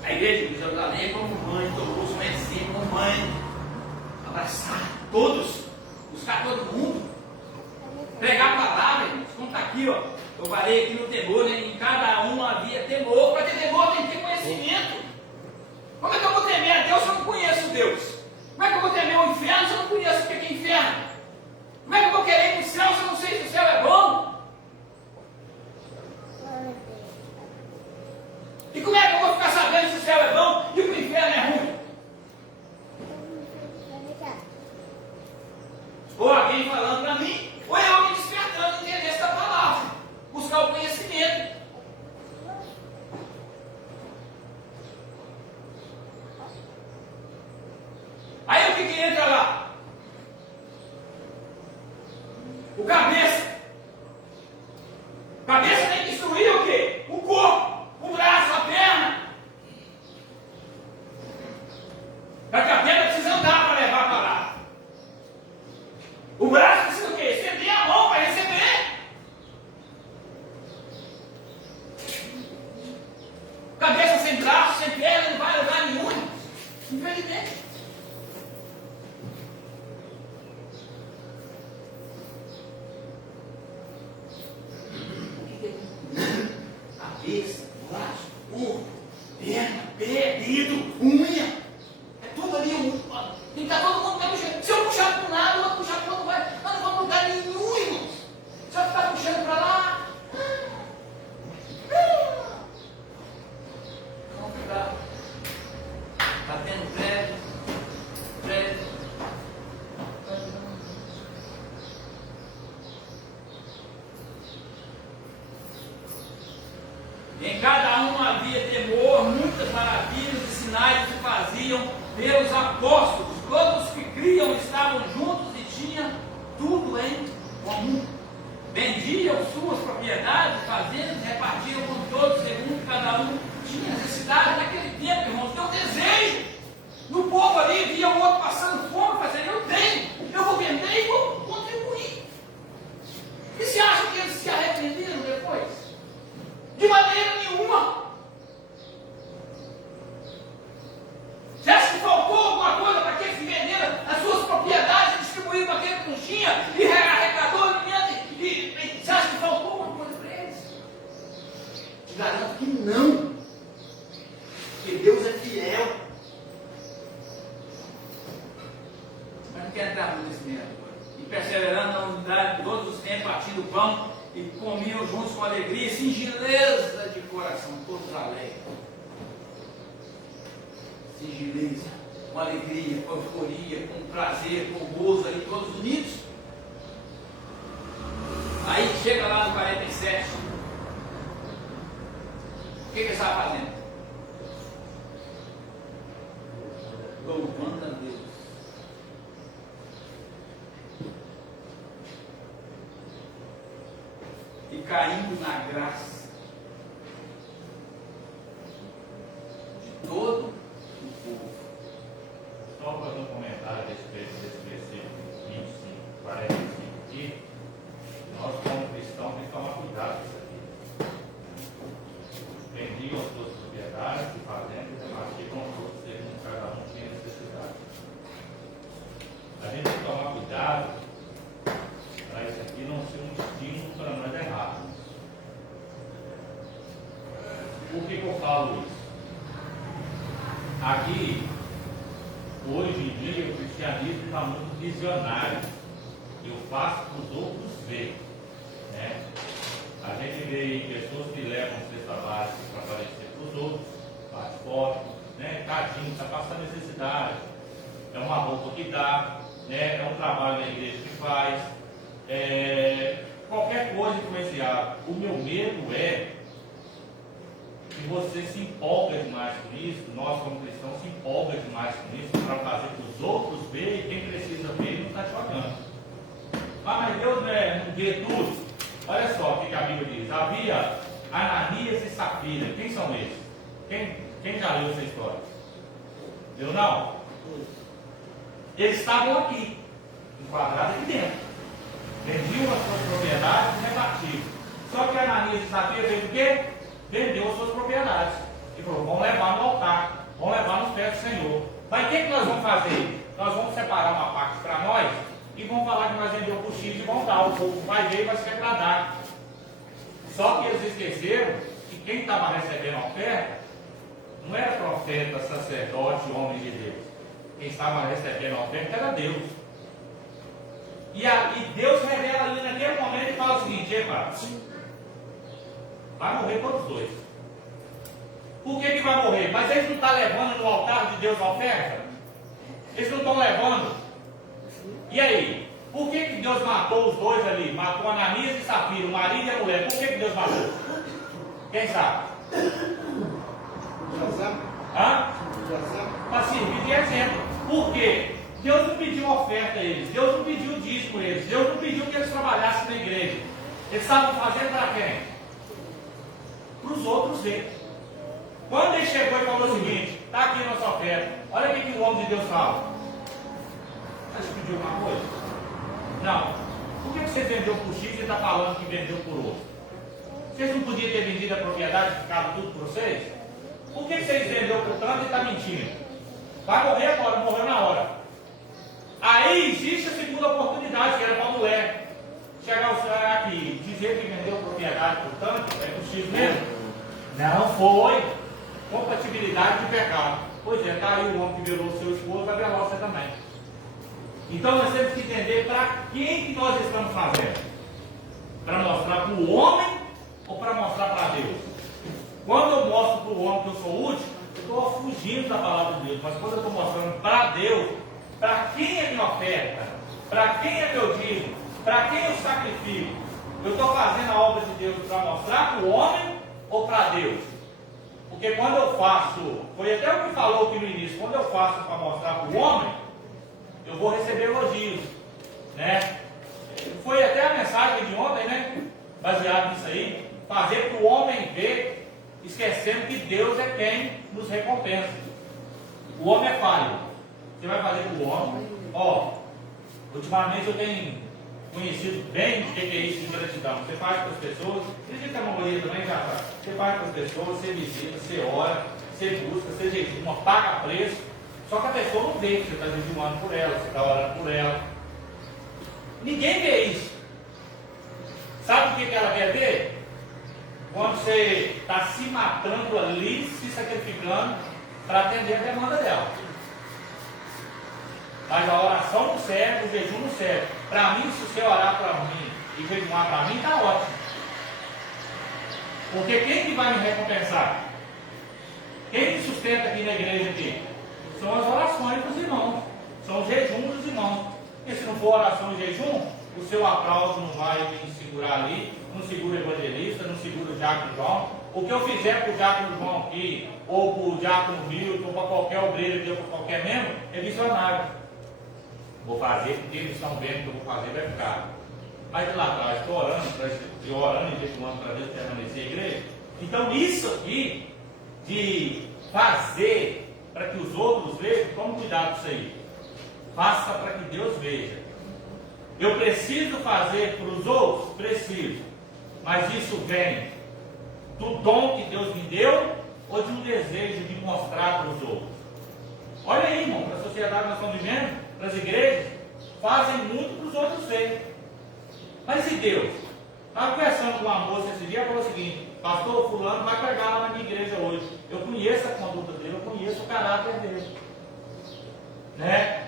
A igreja de Jerusalém, como mãe, tomou um exemplo, mãe, abraçar todos, buscar todo mundo, pregar a palavra, irmãos, como está aqui, ó, eu falei aqui no temor, né? Em cada um havia temor. Para ter temor tem que ter conhecimento. Como é que eu vou temer a Deus se eu não conheço Deus? Como é que eu vou temer o inferno se eu não conheço o que é inferno? Como é que eu vou querer ir para o céu se eu não sei se o céu é bom? E como é que eu vou ficar sabendo se o céu é bom e o inferno é ruim? Ou alguém falando para mim, ou eu me despertando o interesse da palavra, buscar o conhecimento. Aí o que entra lá? O cabeça. O cabeça tem que instruir o quê? O corpo. O braço, a perna. Porque a perna precisa andar para levar a palavra. O braço precisa o quê? Estender a mão para receber. Cabeça sem braço, sem perna, não vai lugar nenhum. Infelizmente. Cabeça, braço, corpo, perna, pé, dedo, unha. É tudo ali. Tem que estar todo mundo puxando. Se eu puxar para um lado, eu vou puxar para o outro. Nós não vamos lugar nenhum, irmãos. Se eu ficar puxando para lá. Vamos ficar batendo prédio. Em cada um havia temor, muitas maravilhas e sinais se faziam pelos apóstolos. Todos que criam estavam juntos e tinham tudo em comum. Vendiam suas propriedades, fazendas, repartiam com todos, segundo cada um tinha necessidade. Naquele tempo, irmãos, deu desejo. No povo ali, via o outro passando fome, fazendo, eu tenho, eu vou vender e vou contribuir. E você acha que eles se arrependeram depois? De maneira nenhuma. Você acha que faltou alguma coisa para aqueles que venderam as suas propriedades e distribuíram aquele que não tinha e arrecadou alimento? E você acha que faltou não. Porque Deus é fiel. Mas não quer entrar muito nesse método. E perseverando na unidade de todos os tempos, partindo o pão e comiam juntos com alegria e singeleza de coração, todos alegres. Singeleza, com alegria, com euforia, com prazer, com gozo, ali todos unidos. Aí chega lá no 47. O que ele estava fazendo? Louvando a Deus. E caindo na graça de todo o povo. Só para fazer um comentário a respeito desse versículo 25, 45 aqui, nós como cristãos temos que tomar cuidado com isso aqui. Vendiam as suas propriedades e fazendas e repartiam os outros segundo cada um tinha necessidade. A gente tem que tomar cuidado para isso aqui não ser um estímulo para nós errarmos. Por que eu falo isso? Aqui, hoje em dia, o cristianismo está muito visionário. Eu faço para os outros ver. Né? A gente vê pessoas que levam cesta básica para aparecer para os outros, bate foto, né? Tadinho, está passando necessidade. É uma roupa que dá, né? É um trabalho na igreja que faz. Qualquer coisa influenciável. O meu medo é que você se empolga demais com isso, nós como cristãos se empolga demais com isso para fazer para os outros ver e quem precisa ver não está te olhando. Mas Deus não vê tudo. Olha só o que a Bíblia diz. Havia Ananias e Safira. Quem são esses? Quem já leu essa história? Eu não? Eles estavam aqui, enquadrados aqui dentro. Vendiam as suas propriedades e repartiam. Só que Ananias e Safira fez o quê? Vendeu as suas propriedades. E falou, vamos levar no altar, vamos levar nos pés do Senhor. Mas o que nós vamos fazer? Nós vamos separar uma parte para nós e vamos falar que nós vendemos por X e vamos dar. O povo vai ver e vai se agradar. Só que eles esqueceram que quem estava recebendo a oferta não era profeta, sacerdote, homem de Deus. Quem estava recebendo a oferta era Deus. E Deus revela ali naquele momento e fala o seguinte: epa, vai morrer todos os dois. Por que vai morrer? Mas eles não estão levando no altar de Deus a oferta? Eles não estão levando. E aí? Por que Deus matou os dois ali? Matou Ananias e Safira, o marido e a mulher. Por que Deus matou? Quem sabe? Para servir de exemplo. Por quê? Deus não pediu oferta a eles. Deus não pediu dízimo a eles. Deus não pediu que eles trabalhassem na igreja. Eles estavam fazendo para quem? Para os outros ver. Quando ele chegou e falou o seguinte: está aqui a nossa oferta. Olha o que o homem de Deus fala. Você pediu alguma coisa? Não. Por que você vendeu por X e está falando que vendeu por outro? Vocês não podiam ter vendido a propriedade e ficado tudo por vocês? Por que vocês venderam por tanto e está mentindo? Vai morrer agora, morreu na hora. Aí existe a segunda oportunidade, que era para a mulher. Chegar o senhor aqui, dizer que vendeu propriedade por tanto, é por X mesmo? Não foi. Compatibilidade de pecado. Pois é, está aí o homem que virou seu esposo, vai velar você também. Então nós temos que entender para quem que nós estamos fazendo. Para mostrar para o homem ou para mostrar para Deus? Quando eu mostro para o homem que eu sou útil, eu estou fugindo da palavra de Deus. Mas quando eu estou mostrando para Deus, para quem é minha oferta, para quem é meu dízimo, para quem eu sacrifico, eu estou fazendo a obra de Deus para mostrar para o homem ou para Deus? Porque quando eu faço, foi até o que falou aqui no início, quando eu faço para mostrar para o homem, eu vou receber elogios, né? Foi até a mensagem de ontem, né? Baseado nisso aí, fazer para o homem ver, esquecendo que Deus é quem nos recompensa. O homem é falho. Você vai fazer para o homem. Ultimamente eu tenho conhecido bem o que é isso de gratidão. Você faz para as pessoas, acredita na maioria também já faz. Você faz para as pessoas, você visita, você ora, você busca, você jejuma, paga preço. Só que a pessoa não vê que você está jejuando por ela, você está orando por ela. Ninguém vê isso. Sabe o que ela quer ver? Quando você está se matando ali, se sacrificando para atender a demanda dela. Mas a oração não serve, o jejum não serve. Para mim, se você orar para mim e jejuar para mim, está ótimo. Porque quem que vai me recompensar? Quem me sustenta aqui na igreja aqui? São as orações dos irmãos. São os jejuns dos irmãos. E se não for oração e jejum, o seu aplauso não vai me segurar ali, não segura o evangelista, não segura o diácono João. O que eu fizer para o diácono João aqui, ou para o diácono Milton, ou para qualquer obreiro aqui, ou para qualquer membro, é missionário. Vou fazer, porque eles estão vendo que eu vou fazer, vai ficar. Mas de lá atrás, estou orando e jejuando para Deus permanecer a igreja. Então isso aqui, de fazer para que os outros vejam, tome cuidado com isso aí. Faça para que Deus veja. Eu preciso fazer para os outros? Preciso. Mas isso vem do dom que Deus me deu ou de um desejo de mostrar para os outros? Olha aí, irmão, para a sociedade que nós estamos vivendo, para as igrejas, fazem muito para os outros verem. Mas e Deus? Estava conversando com uma moça esse dia, ela falou o seguinte: pastor, fulano vai pregar lá na minha igreja hoje. Eu conheço a conduta dele, eu conheço o caráter dele. Né?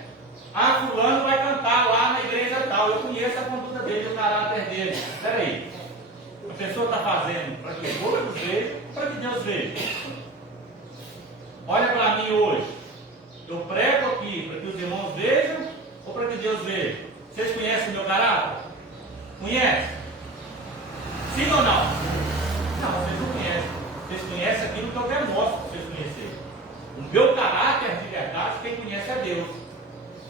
Ah, fulano vai cantar lá na igreja tal, eu conheço a conduta dele, o caráter dele. Espera aí, a pessoa está fazendo para que os outros vejam, para que Deus veja. Olha para mim hoje, eu prego aqui para que os irmãos vejam ou para que Deus veja? Vocês conhecem o meu caráter? Conhecem? Sim ou não? Não, vocês não conhecem. Vocês conhecem aquilo que eu demonstro para vocês conhecerem. O meu caráter de verdade, quem conhece é Deus.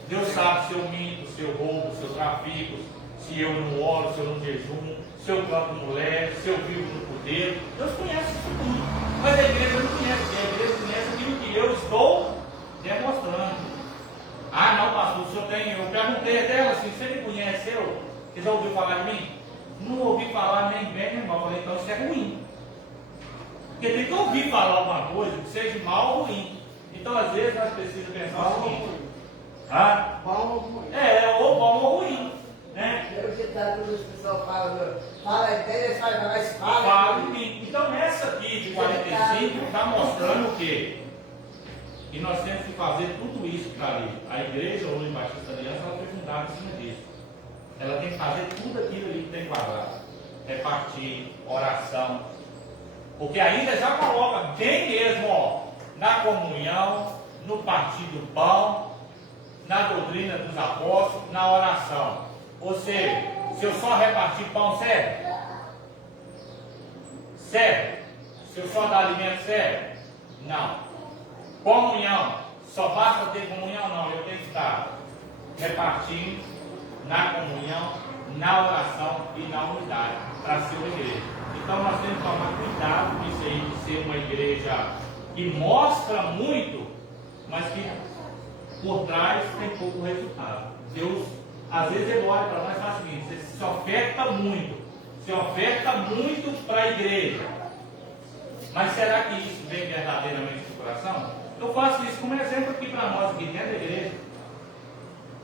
Deus sabe se eu minto, se eu roubo, se eu trafico, se eu não oro, se eu não jejuno, se eu canto mulher, se eu vivo no poder. Deus conhece isso tudo. Mas a igreja não conhece. A igreja conhece aquilo que eu estou demonstrando. Ah, não, pastor, o senhor tem. Eu perguntei até ela assim: você me conhece? Você já ouviu falar de mim? Não ouvi falar nem bem nem mal. Eu falei: então isso é ruim. Porque tem que ouvir falar alguma coisa que seja mal ou ruim. Então às vezes nós precisamos pensar o seguinte: ah, Bom ou ruim? ou bom ou ruim, né? Eu que tá tudo, os pessoal fala dele, mas Fala de mim. Então essa aqui de 45 está mostrando o quê? E nós temos que fazer tudo isso que está ali. A igreja hoje Batista Aliança, ela foi fundada em cima disso. Ela tem que fazer tudo aquilo ali que tem quadrado. Repartir, oração. Porque ainda já coloca bem mesmo, ó, na comunhão, no partir do pão, na doutrina dos apóstolos, na oração. Ou seja, se eu só repartir pão, serve? Serve. Se eu só dar alimento, serve? Não. Comunhão, só basta ter comunhão? Não, eu tenho que estar repartindo na comunhão, na oração e na unidade para ser uma igreja. Então nós temos que tomar cuidado com isso aí, de ser uma igreja que mostra muito, mas que por trás tem pouco resultado. Deus, às vezes, ele olha para nós e fala o seguinte: você se oferta muito para a igreja, mas será que isso vem verdadeiramente do coração? Eu faço isso como exemplo aqui para nós, aqui dentro da igreja,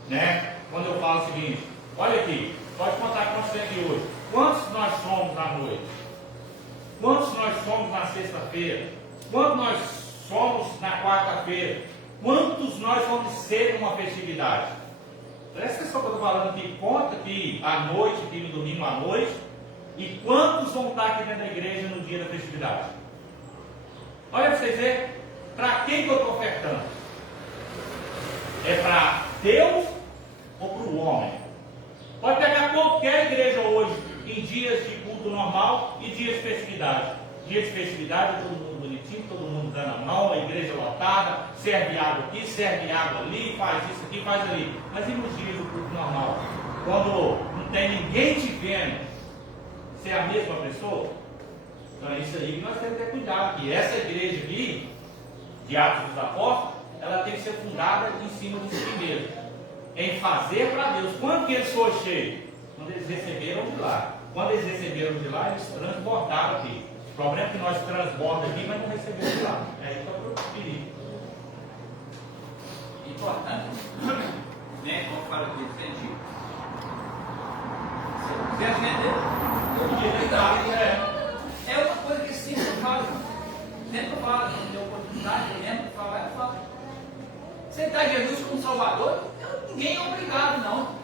né? Quando eu falo o seguinte: olha aqui, pode contar com você aqui hoje. Quantos nós somos na noite? Quantos nós somos na sexta-feira? Quantos nós somos na quarta-feira? Quantos nós vamos ser numa festividade? Presta atenção que eu estou falando aqui. Conta aqui à noite, aqui no domingo à noite. E quantos vão estar aqui dentro da igreja no dia da festividade? Olha para vocês verem. Para quem que eu estou ofertando? É para Deus ou para o homem? Pode pegar qualquer igreja hoje, em dias de culto normal e dias de festividade. Dia de festividade, todo mundo bonitinho, todo mundo dando a mão, a igreja lotada, serve água aqui, serve água ali, faz isso aqui, faz ali. Mas e nos dias do culto normal? Quando não tem ninguém te vendo, você é a mesma pessoa? Então é isso aí que nós temos que ter cuidado. E essa igreja aqui, de Atos dos Apóstolos, ela tem que ser fundada em cima disso aqui mesmo. Em fazer para Deus. Quando que eles foram cheios? Quando eles receberam de lá. Quando eles receberam de lá, eles transbordaram aqui. O problema é que nós transbordamos aqui, mas não recebemos de lá. É aí que está o perigo. Importante, né? Como fala aqui, sentido. Você entendeu? É uma coisa que sempre fala fala, quando tem oportunidade, eu lembro de falar, eu falo. Aceitar Jesus como Salvador, ninguém é obrigado, não.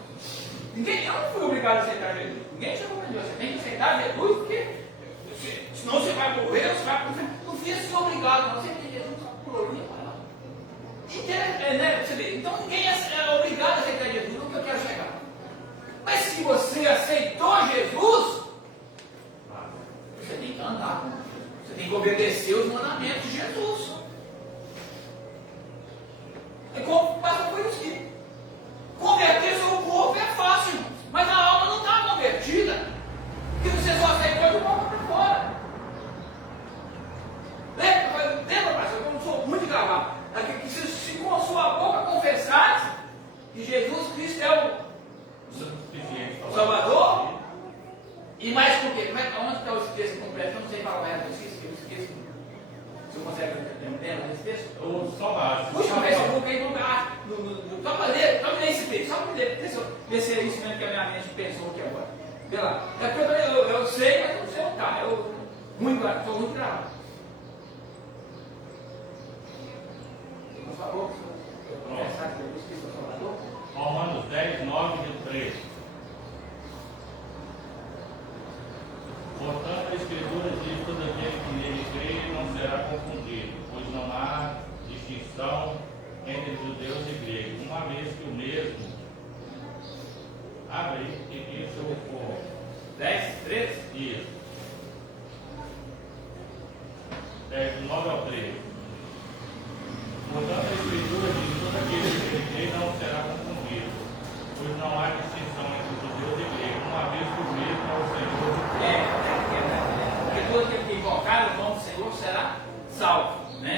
Eu não fui obrigado a aceitar Jesus. Ninguém chegou para Deus. Você tem que aceitar Jesus, porque senão você vai morrer, você vai morrer. Não fiz assim obrigado, não. Você tem Jesus só por orgulho, né? Você vê. Então ninguém é obrigado a aceitar Jesus, no que eu quero chegar. Mas se você aceitou Jesus, você tem que andar. Você tem que obedecer os mandamentos de Jesus. É como passa por isso aqui. Converter seu corpo é fácil, mas a alma não está convertida. Porque você só aceitou de boca para fora. Lembra, pastor, eu não sou muito de gravar. Que se com a sua boca confessasse que Jesus Cristo é o Salvador, e mais por quê? Onde está o texto completo? Eu não sei falar o resto, eu esqueço. Se eu consegue lembrar desse texto? Ou só básico. Puxa, mas eu vou colocar só para ler esse texto, só para ver se é isso mesmo que a minha mente pensou aqui agora. Vê lá. É porque eu sei, mas não sei onde está. Eu estou muito gravado. Por favor, pensar que Jesus Cristo é o Salvador. Romanos 10, 9 e 13. Portanto, a Escritura diz: todo aquele que nele crê não será confundido, pois não há distinção entre judeus e gregos, uma vez que o mesmo. Abre aí, que isso eu vou. 10, 13? Isso. 10, 9 ao 13. Portanto, a Escritura diz: todo aquele que nele crê não será confundido, pois não há distinção entre judeus e gregos, uma vez que o mesmo é o Senhor de todos. Porque todo aquele que invocar o nome do Senhor será salvo, né?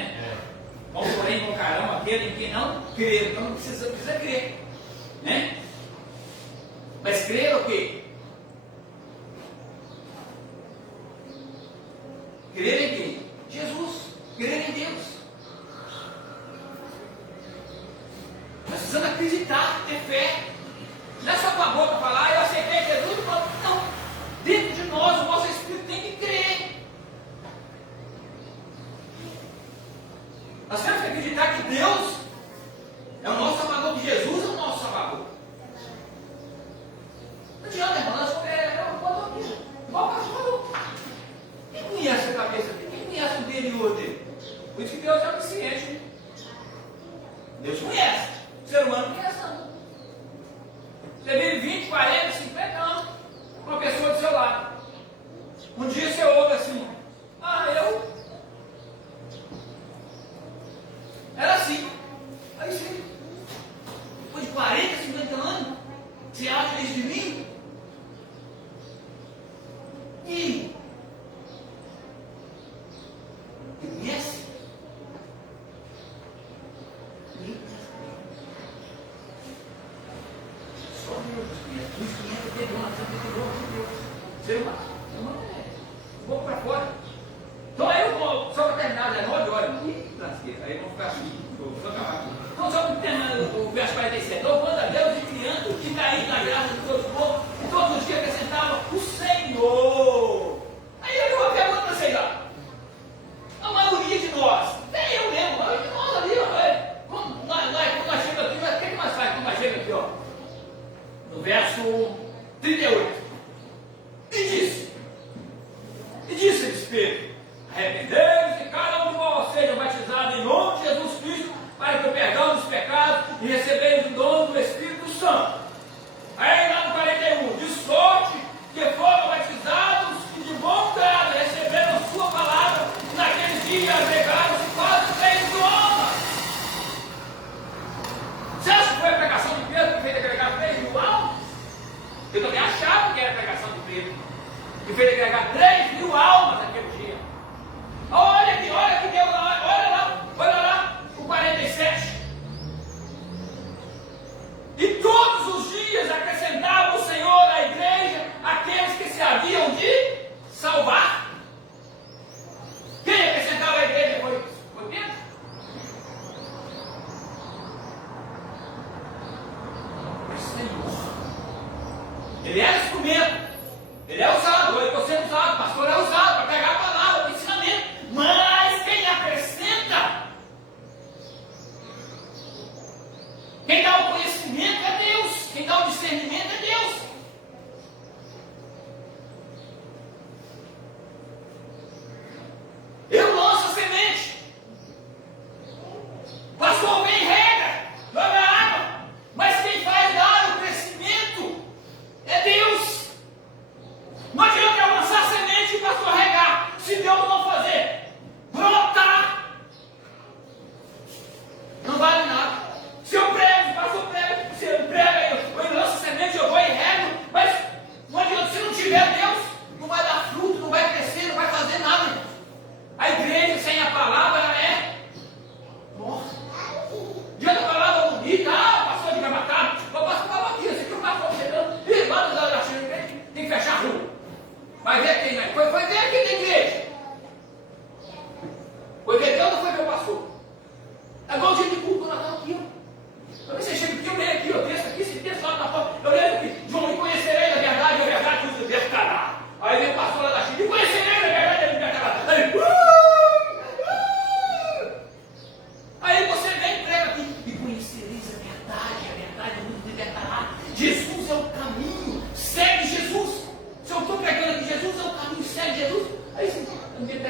Ou porém invocarão aquele em que não crê. Então não precisa crer, né? Mas crer o quê? Crer em quem? Jesus. Crer em Deus. Nós precisamos acreditar, ter fé. Não é só com a boca falar, eu aceitei Jesus, não. Dentro de nós, o nosso espírito tem que crer. Nós temos que acreditar que Deus é o nosso Salvador, que Jesus é o nosso Salvador. Não adianta, irmão, nós aqui. Igual o pastor falou. Quem conhece a cabeça dele? Quem conhece o interior dele? Por isso que Deus é onisciente. Deus conhece. O ser humano não conhece, não. Você vive 20, 40, 50 anos com uma pessoa do seu lado. Um dia você ouve assim: eu era assim. Aí sim. Depois de 40, 50 anos, você acha isso de mim? E conhece? Só Deus conhece. Deus conhece o Deus, ser humano é um pouco para fora. Então aí eu vou, só para terminar, já 9 horas. Aí vamos ficar assim, vou acabar aqui. Então só para terminar o verso 47. Louvando a Deus e criando e caindo na graça de todo o povo, e todos os dias acrescentavam o Senhor. Aí eu vou perguntar para vocês lá. A maioria de nós, nem eu mesmo, a maioria de nós ali, quando nós chegamos aqui, o que nós fazemos quando nós chegamos aqui, ó? No verso 38. E disse Pedro: arrependei-vos e cada um de vós seja batizado em nome de Jesus Cristo para que o perdão dos pecados e recebeis o dom do Espírito Santo. Aí lá no 41, de sorte que foram batizados e de bom grado receberam sua palavra, e naqueles dias agregaram-se quase 3 almas. Você acha que foi a pregação de Pedro que fez agregar 3.000 almas? Eu também achava que era a pregação de Pedro que fez agregar 3.000 almas naquele dia. Olha que Deus, olha lá, o 47. E todos os dias acrescentava o Senhor à igreja aqueles que se haviam de salvar. Quem acrescentava à igreja foi Pedro? O Senhor. Ele era o instrumento. Ele é usado, ele está sendo usado, o pastor é usado para pegar a palavra, o ensinamento. Mas quem acrescenta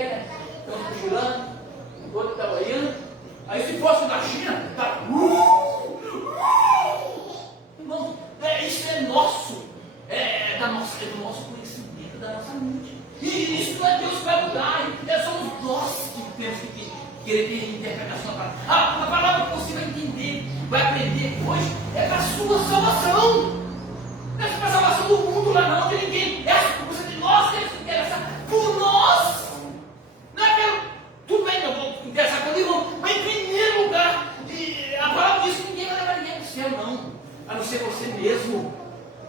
estão cochilando, o outro estava indo. Aí se fosse da China, tá. Irmão, isso é nosso, é do nosso conhecimento, da nossa mente. E isso não é Deus que vai mudar, somos nós que temos que querer ter interpretação da palavra. A palavra que você vai entender, vai aprender hoje, é para a sua salvação. Não é para a salvação do mundo lá não, de ninguém. Nós temos que interessar por nós. Não é pelo. Tudo bem que eu vou interessar pelo irmão, mas em primeiro lugar, a palavra diz que ninguém vai levar ninguém para o céu, não. A não ser você mesmo.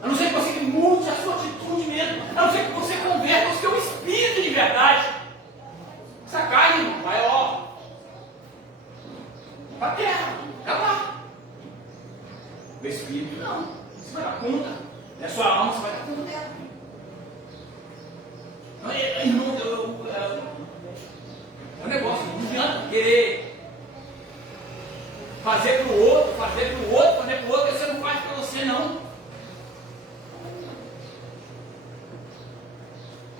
A não ser que você mude a sua atitude mesmo. A não ser que você converta o seu espírito de verdade. Essa carne, irmão, vai para a terra. Vai lá. O espírito não. Você vai dar conta. É sua alma, você vai dar conta dela. Irmão, é um negócio, não adianta querer fazer para o outro, e você não faz para você, não.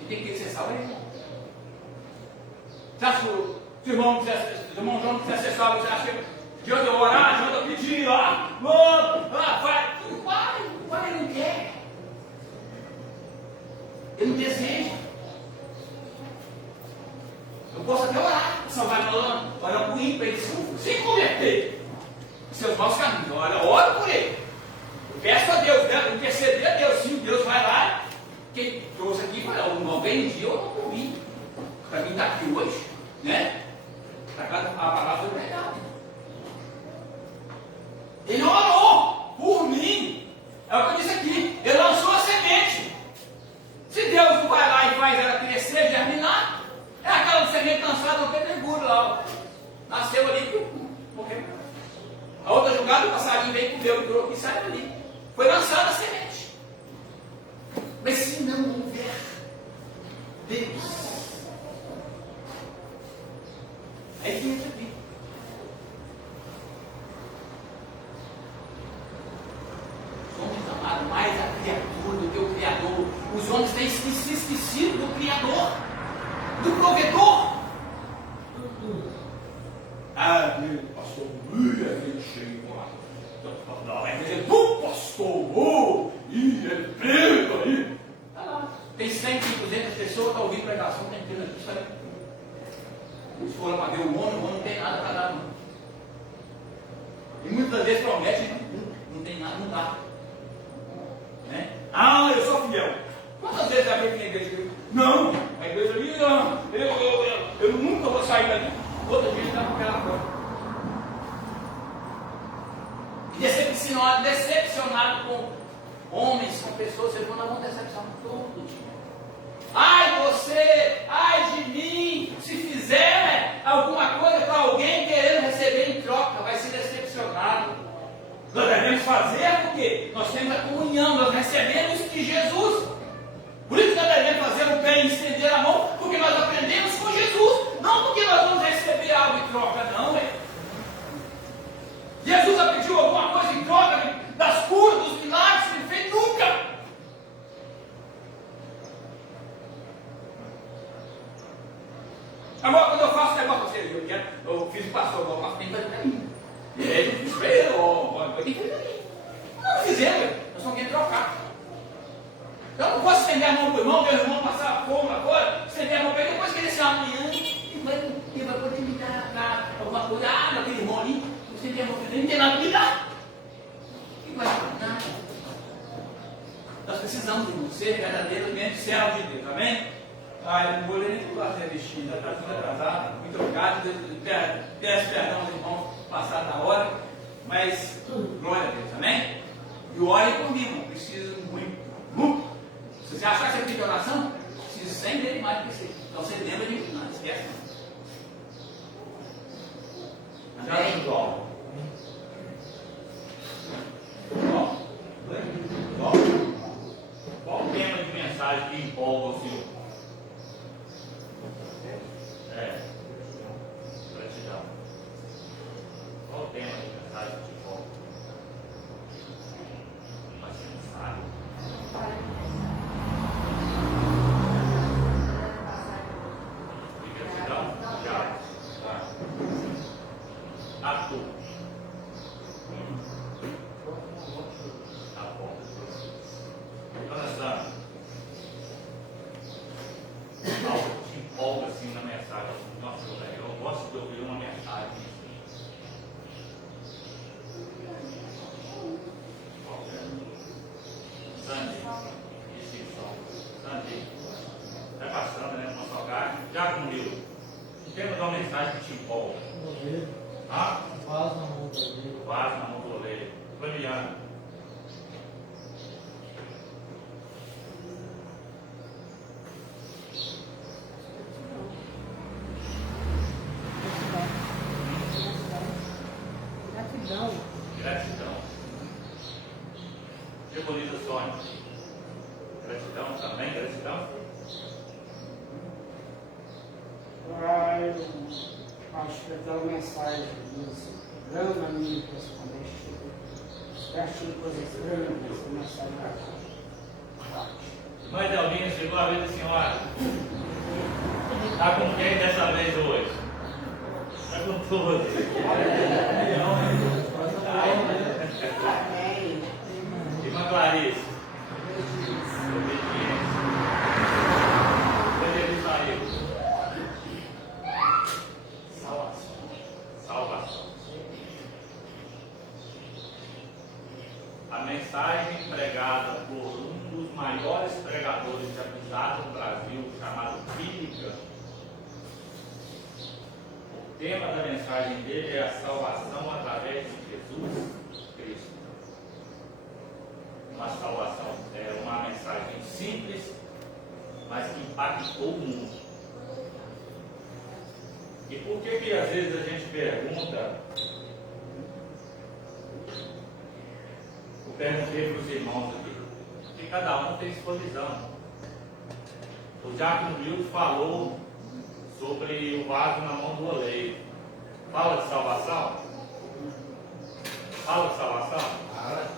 E tem que ser salvo, irmão. Você acha que o irmão João quiser ser salvo, você acha que adianta eu orar, adianta eu pedir, vai, ele não quer. Ele não deseja. Eu posso até orar, salvar falando, orar por ele, para ele se converter os seus maus caminhos. Oro por ele. Eu peço a Deus, né? Interceder a Deus. Sim, Deus vai lá. Quem trouxe aqui, não vem um dia, eu não comi. Para quem está aqui hoje, né? Para cada a palavra do pregado. Ele orou por mim. É o que eu disse aqui. Ele lançou a semente. Se Deus não vai lá e faz ela crescer, germinar, é aquela semente lançada no pedregulho lá. Nasceu ali, morreu. A outra jogada, o passarinho veio, comeu, entrou e saiu ali. Foi lançada a semente. Mas se não houver Deus, aí que entra aqui. Somos amados mais a criatura do que o Criador. Os homens têm se esquecido do Criador, do provedor. Pastor, aquele cheio lá. Não, é dizer, pastor, ele prega aí. Tem 100, 200 pessoas que estão ouvindo pregação, tem que ter isso aí. Se for lá para ver o homem não tem nada para dar, não. E muitas vezes promete, não tem nada, não dá. Né? Eu sou fiel. Quantas vezes já veio na igreja? Não, a igreja ali, não. Eu nunca vou sair dali. Outra vez está com aquela prova. Decepcionado com homens, com pessoas, vocês vão decepcionar todo dia. Ai de mim, se fizer alguma coisa para alguém querendo receber em troca, vai ser decepcionado. Nós devemos fazer porque nós temos a comunhão, nós recebemos de Jesus. Por isso nós devemos fazer o bem e estender a mão, porque nós aprendemos com Jesus, não porque nós vamos receber algo em troca, não, Jesus pediu alguma coisa em troca das curas, dos milagres que ele fez? Nunca! Agora, quando eu faço negócio, eu fiz o pastor, eu faço bem para mim. E aí, eu fiz para ele, tem que fazer para mim. Não fizemos, nós só queremos trocar. Eu não posso estender a mão para o irmão, meu irmão passar fome agora, estender a mão para ele, depois que ele chegar amanhã, ele vai poder me dar alguma coisa. Aquele irmão ali, estender a mão para ele, não tem nada para me dar. E vai dar nada. Nós precisamos de ser verdadeiramente servo de Deus, amém? Eu não vou ler nem tudo a ser vestido, já está tudo atrasado. Muito obrigado, peço perdão aos irmãos passados da hora, mas glória a Deus, amém? E ore comigo, preciso muito. Se você achar que você tem oração, precisa sem ler mais do que você. Então você lembra de mim, não esquece. Amém? Qual o tema de mensagem que empolga o senhor? Gratidão. Qual o tema de mensagem que te empolga? Mas você não sabe. Sandy. Sandy. Vai passando, né? Nosso hogar. Já cumpriu. O tema da mensagem que te empolga. Ah? Vaso na mão do oleiro. Vaso na mão do oleiro. Flamiana. Gratidão. Gratidão. Que bonito sonho. Gratidão também, gratidão. Eu acho que aquela mensagem grande a mim, principalmente, eu achei coisas grandes, essa mensagem da Mãe Delvinha, chegou a vez da senhora. Está com quem dessa vez hoje? Está com todos. Irmã Clarice. Obediência. Poder sair. Salvação. Salvação. A mensagem pregada por um dos maiores pregadores de amizade no Brasil, chamado Billy Graham. O tema da mensagem dele é a salvação através de Jesus Cristo. Uma salvação, é uma mensagem simples, mas que impactou o mundo. E por que às vezes a gente pergunta? Eu perguntei para os irmãos aqui, porque cada um tem sua visão. O Diácono Milton falou sobre o vaso na mão do oleiro. Fala de salvação? Fala de salvação?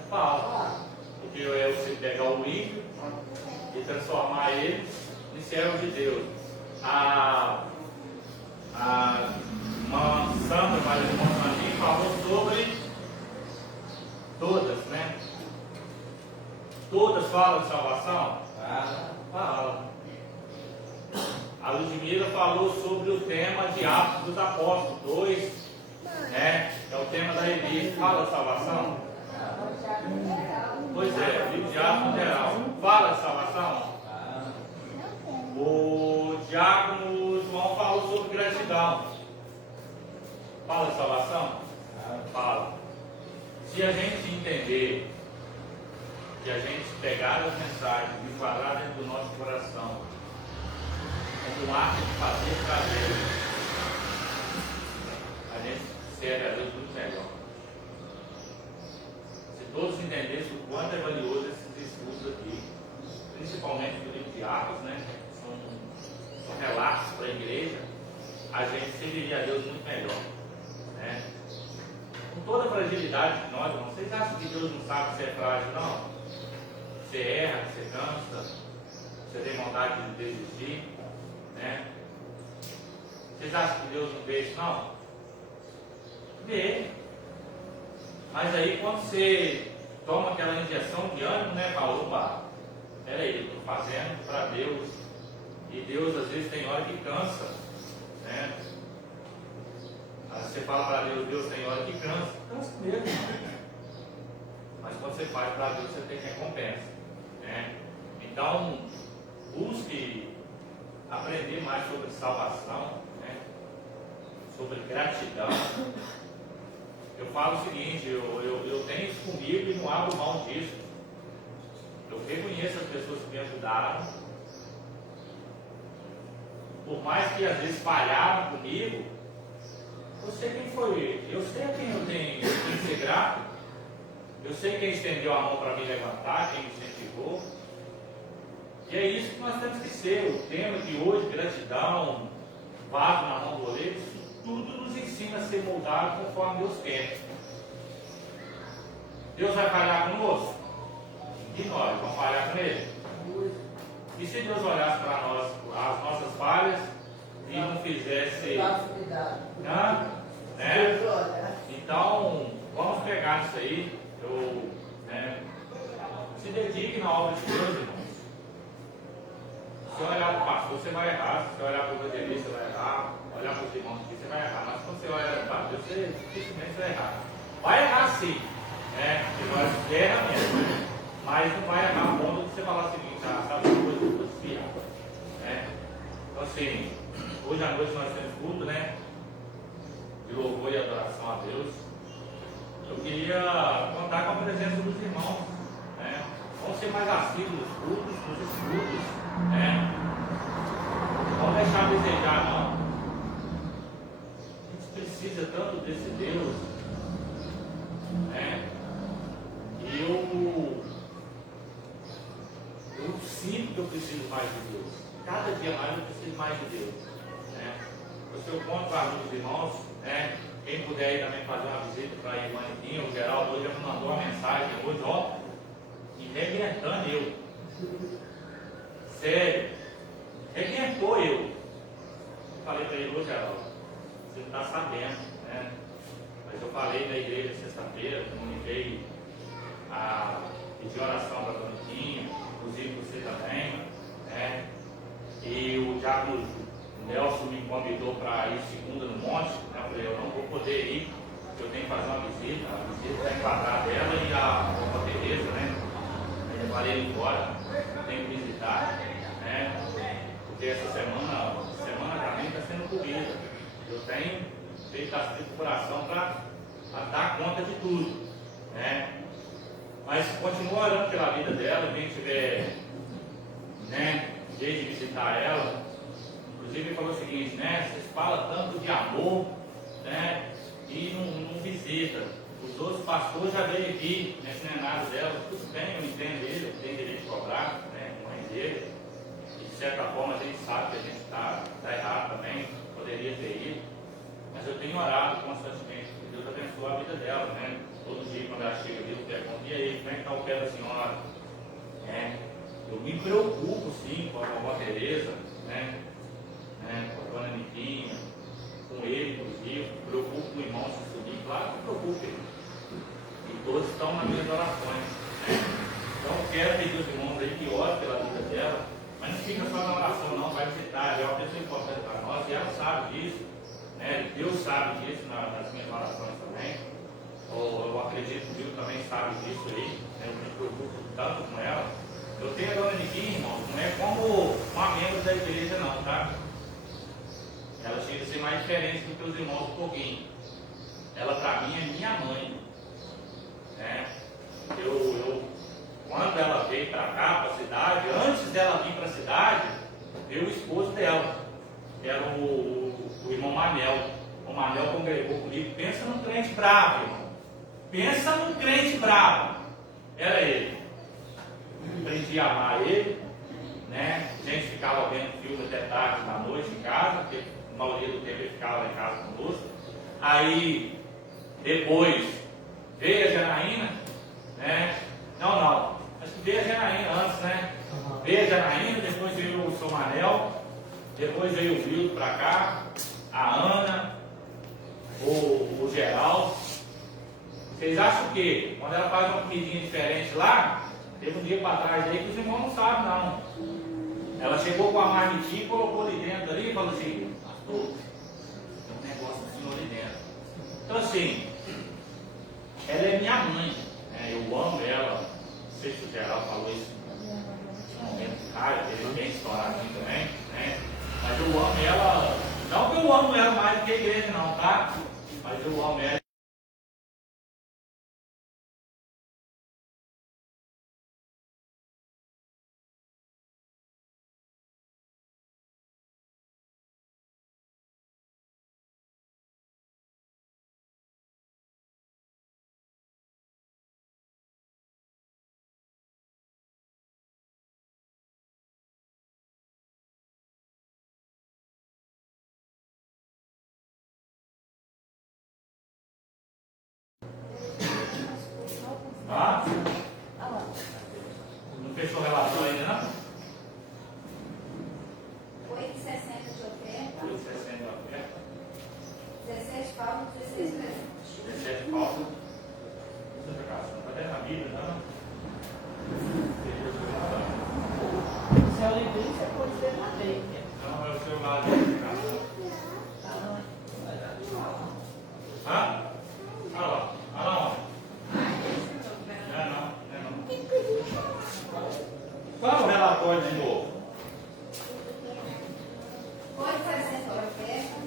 Fala. Porque é você pegar o ímpio e transformar ele em servo de Deus. A irmã Sandra, mas o irmão Sandrinho falou sobre todas, né? Todas falam de salvação? Fala. A Ludmila falou sobre o tema de Atos dos Apóstolos 2, né? É o tema da revista. Fala de salvação? Pois é, o diácono geral. Fala de salvação? O diácono João falou sobre gratidão. Fala de salvação? Fala. Se a gente entender, se a gente pegar as mensagens e enquadrar dentro do nosso coração, como um ato de fazer para Deus, a gente serve a Deus muito melhor. Se todos entendessem o quanto é valioso esses estudos aqui, principalmente do livro de Atos, né? São relatos para a igreja, a gente serviria a Deus muito melhor, né? Com toda a fragilidade de nós, irmãos, vocês acham que Deus não sabe que você é frágil, não? Você erra, você cansa, você tem vontade de desistir, né? Vocês acham que Deus não vê isso, não? Vê. Mas aí quando você toma aquela injeção de ânimo, né? Fala, opa, peraí, eu estou fazendo para Deus. E Deus às vezes tem hora que cansa, né? Aí você fala para Deus, Deus tem hora que cansa mesmo. Mas quando você faz para Deus, você tem recompensa, né? Então, busque aprender mais sobre salvação, né? Sobre gratidão. Eu falo o seguinte, eu tenho isso comigo e não abro mão disso. Eu reconheço as pessoas que me ajudaram. Por mais que às vezes falharam comigo, eu sei quem foi, eu sei a quem eu tenho que ser grato. Eu sei quem estendeu a mão para me levantar, quem me incentivou. E é isso que nós temos que ser. O tema de hoje, gratidão, vaso na mão do oleiro, isso tudo nos ensina a ser moldado conforme Deus quer. Deus vai falhar conosco? E nós vamos falhar com Ele? E se Deus olhasse para nós, as nossas falhas, e não fizesse... Né? Então, vamos pegar isso aí. Se dedique na obra de Deus, irmãos. Se você olhar para o pastor, você vai errar. Se você olhar para o evangelista, você vai errar. Olhar para os irmãos aqui, você vai errar. Mas quando você olha para Deus, você dificilmente vai errar. Vai errar sim, né? Porque nós erra mesmo. Mas não vai errar você falar o seguinte, sabe uma coisa, eu vou desfiar. Né? Então assim, hoje à noite nós temos culto, né? De louvor e adoração a Deus. Eu queria contar com a presença dos irmãos. Né? Vamos ser mais assíduos nos cultos, nos estudos. Né? Não vamos deixar de desejar, não. A gente precisa tanto desse Deus. Né? E eu sinto que eu preciso mais de Deus. Cada dia mais eu preciso mais de Deus. Né? Eu conto para os irmãos, né? Quem puder aí também fazer uma visita para a irmã Niquinha, o Geraldo hoje já me mandou uma mensagem hoje, ó, e reguentando eu. Sério, reguentou eu. Eu falei para ele, ô Geraldo, você não está sabendo, né? Mas eu falei na igreja sexta-feira, comuniquei a pedir oração para a Dona Niquinha, inclusive você também, né? E o diácono Nelson me convidou para ir segunda no monte, né? Eu falei, eu não vou poder ir, eu tenho que fazer uma visita, a visita está enquadrada dela e a Dona Tereza, né? Eu falei embora, eu tenho que visitar, né? Porque essa semana para mim está sendo corrida. Eu tenho feito as coração para dar conta de tudo, né? Mas continuo orando pela vida dela, quem tiver, né, jeito de visitar ela. Inclusive ele falou o seguinte, né? Vocês falam tanto de amor, né? E não visita. Os outros pastores já veio aqui, né? Não é nada dela. Tudo bem, eu entendo ele, eu tenho direito de cobrar, né? Mãe dele. E de certa forma a gente sabe que a gente está errado também, poderia ter ido. Mas eu tenho orado constantemente, que Deus abençoe a vida dela, né? Todo dia quando ela chega ali, eu pergunto, e aí, como é que está o pé da senhora? Eu me preocupo sim com a vovó Tereza, né? Com a Dona Niquinha, com ele, inclusive, me preocupo com o irmão se subir, claro que me preocupo. E todos estão nas minhas orações. Né? Então eu quero pedir os irmãos aí que orem pela vida dela, mas não fica só na oração não, vai visitar, é uma pessoa importante para nós, e ela sabe disso, né? Deus sabe disso nas minhas orações também. Eu acredito que Deus também sabe disso aí, né? Eu me preocupo tanto com ela. Eu tenho a Dona Niquinha, irmão, não é como uma membro da igreja não, tá? Ela chega a ser mais diferente do que os irmãos um pouquinho. Ela para mim é minha mãe. Né? Quando ela veio para cá, para a cidade, antes dela vir para a cidade, veio o esposo dela, que era o irmão Manel. O Manel congregou comigo. Pensa num crente bravo, irmão. Pensa num crente bravo. Era ele. Aprendi a amar ele. Né? A gente ficava vendo filme até tarde da noite em casa, porque a maioria do tempo ele ficava lá em casa conosco. Aí, depois, veio a Janaína, né? Não, acho que veio a Janaína antes, né? Veio a Janaína, depois veio o São Manel, depois veio o Vildo para cá, a Ana, o Geraldo. Vocês acham que quando ela faz uma comidinha diferente lá, teve um dia para trás aí que os irmãos não sabem não. Ela chegou com a marmitinha, colocou ali dentro ali e falou assim, pastor, tem um negócio do senhor ali dentro. Então assim, ela é minha mãe, né? Eu amo ela, não sei se o Geraldo falou isso num momento de raiva, ele bem estouradinho também, né? Mas eu amo ela, não que eu amo ela mais do que a igreja não, tá? Mas eu amo ela. Ah? Não fechou relação ainda não? 8,60 de oferta, 8,60 de oferta. 17 palmos, 16 presentes. 17 palmas. Não está até na Bíblia, não? Se é o livrinho, você pode ser na lei. Não, é o seu lado de explicação. Hã? Olha lá. Olha lá. Não. pode de novo. Pode fazer fora festa,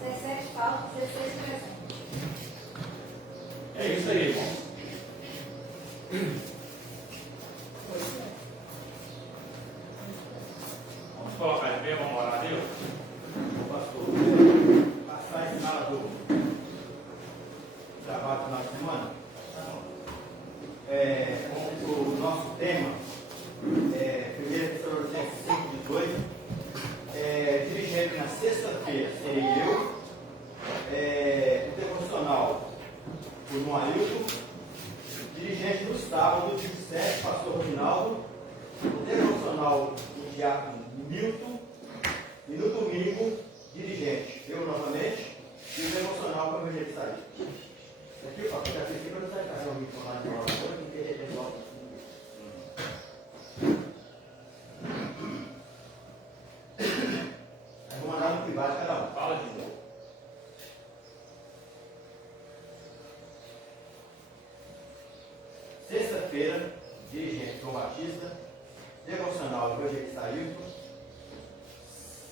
17 faltas, 16 presentes. É isso aí, irmão. Vamos colocar de pé, vamos orar a Deus? Ô pastor, passar a escala do trabalho do final de semana. O nosso tema é 1 Tessalonicenses 5:18. Dirigente na sexta-feira serei eu, o devocional o irmão Ailton, dirigente no sábado 17, pastor Rinaldo, o devocional o diácono Milton, e no domingo, dirigente, eu novamente, e o devocional para o evangelista sair. Aqui, ó, já fiz aqui para não sair para o Milton lá de uma hora, que ele é logo. Vou mandar no privado cada um. Fala de novo. Sexta-feira, dirigente João Batista, devocional evangelista Ailton.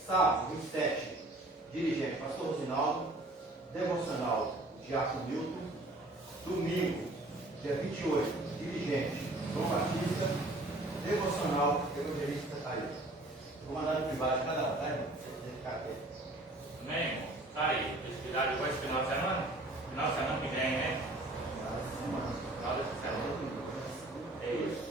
Sábado, 27, dirigente pastor Rosinaldo, devocional diácono Milton. Domingo, dia 28, dirigente João Batista, devocional evangelista Ailton. Vou mandar no privado de cada um, tá, irmão? Você ficar aqui. Amém, irmão? Tá aí. Festividade depois do final de semana? Final de semana que vem, né? Final de semana. É isso.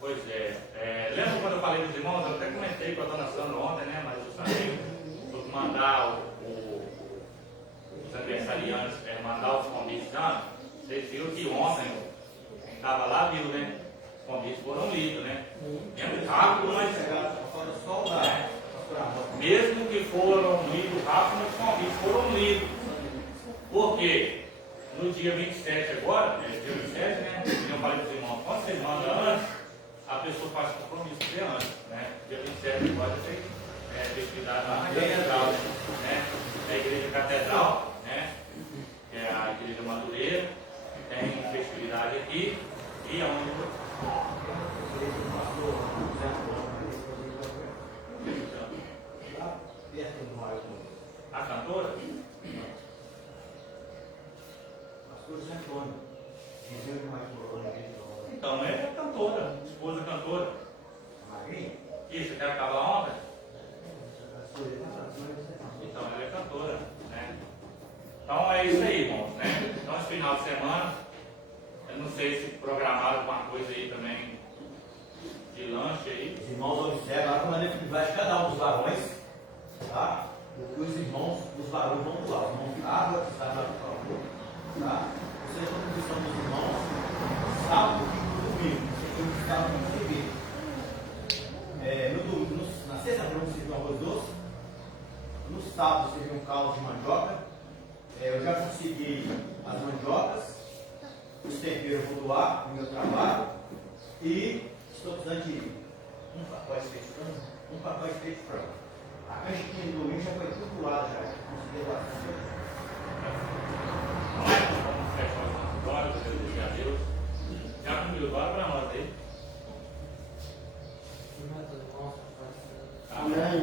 Pois é. Lembra quando eu falei dos irmãos? Eu até comentei com a dona Sandra ontem, né? Mas justamente por mandar os aniversariantes, mandar os convites antes. Vocês viram que ontem, quem estava lá viu, né? Os convites foram lidos, né? É rápido, mas. Mesmo que foram lidos rápido, os convites foram lidos. Por quê? No dia 27 agora, dia 27, né? Eu falei para os irmãos, quando vocês mandam antes, a pessoa faz compromisso de antes, né? Dia 27 agora tem festividade lá na Catedral, né? Na Igreja Catedral, né? Que é a Igreja Madureira, tem festividade aqui, e aonde a cantora? Pastor Zé Antônio. Então é cantora, esposa cantora. Magrinha? Isso, aquela que estava lá ontem? Então ela é cantora, né? Então é isso aí, irmãos, né? Então esse final de semana, eu não sei se programaram alguma coisa aí também de lanche aí. Os irmãos observam lá como é que vai cada um dos varões, tá? E os irmãos, os varões vão pular. Os irmãos água, que está lá no favor, tá? Vocês vão condição dos irmãos, sábado e domingo. Vocês têm que ficar no primeiro. Na sexta-feira vamos servir um arroz doce. No sábado servir um caldo de mandioca. Eu já consegui as mandiocas. Os temperos eu vou doar no meu trabalho. E estou precisando de um pacote de frango. Um pacote de frango. A canjiquinha do domingo já foi tudo doada já. Consegui doar tudo. Vamos fechar o nosso glória, agradecer a Deus. Já cumpriu glória para nós aí. Amém.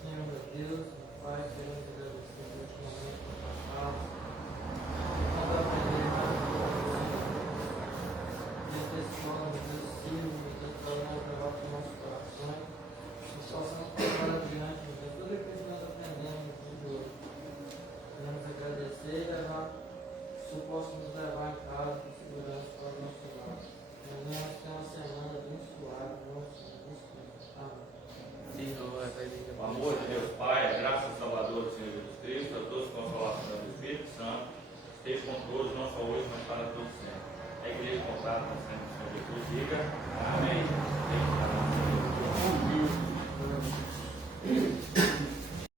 Senhor meu Deus, Pai, queremos agradecer ultimamente por tua palavra. Cada aprender mais desse nome, Deus, sirvo, Deus, para não levar para o nosso coração. Que possamos passar adiante, Deus, tudo aquilo que nós aprendemos de hoje. Queremos agradecer e levar, se possa nos levar em casa com segurança para o nosso lar. Venhamos ter uma semana abençoada, nosso Amém. O amor de Deus Pai, a graça do Salvador do Senhor Jesus Cristo, a doce consolação do Espírito Santo, esteja com todos, não só hoje, mas para todos sempre. A igreja comprada com o Senhor Jesus diga.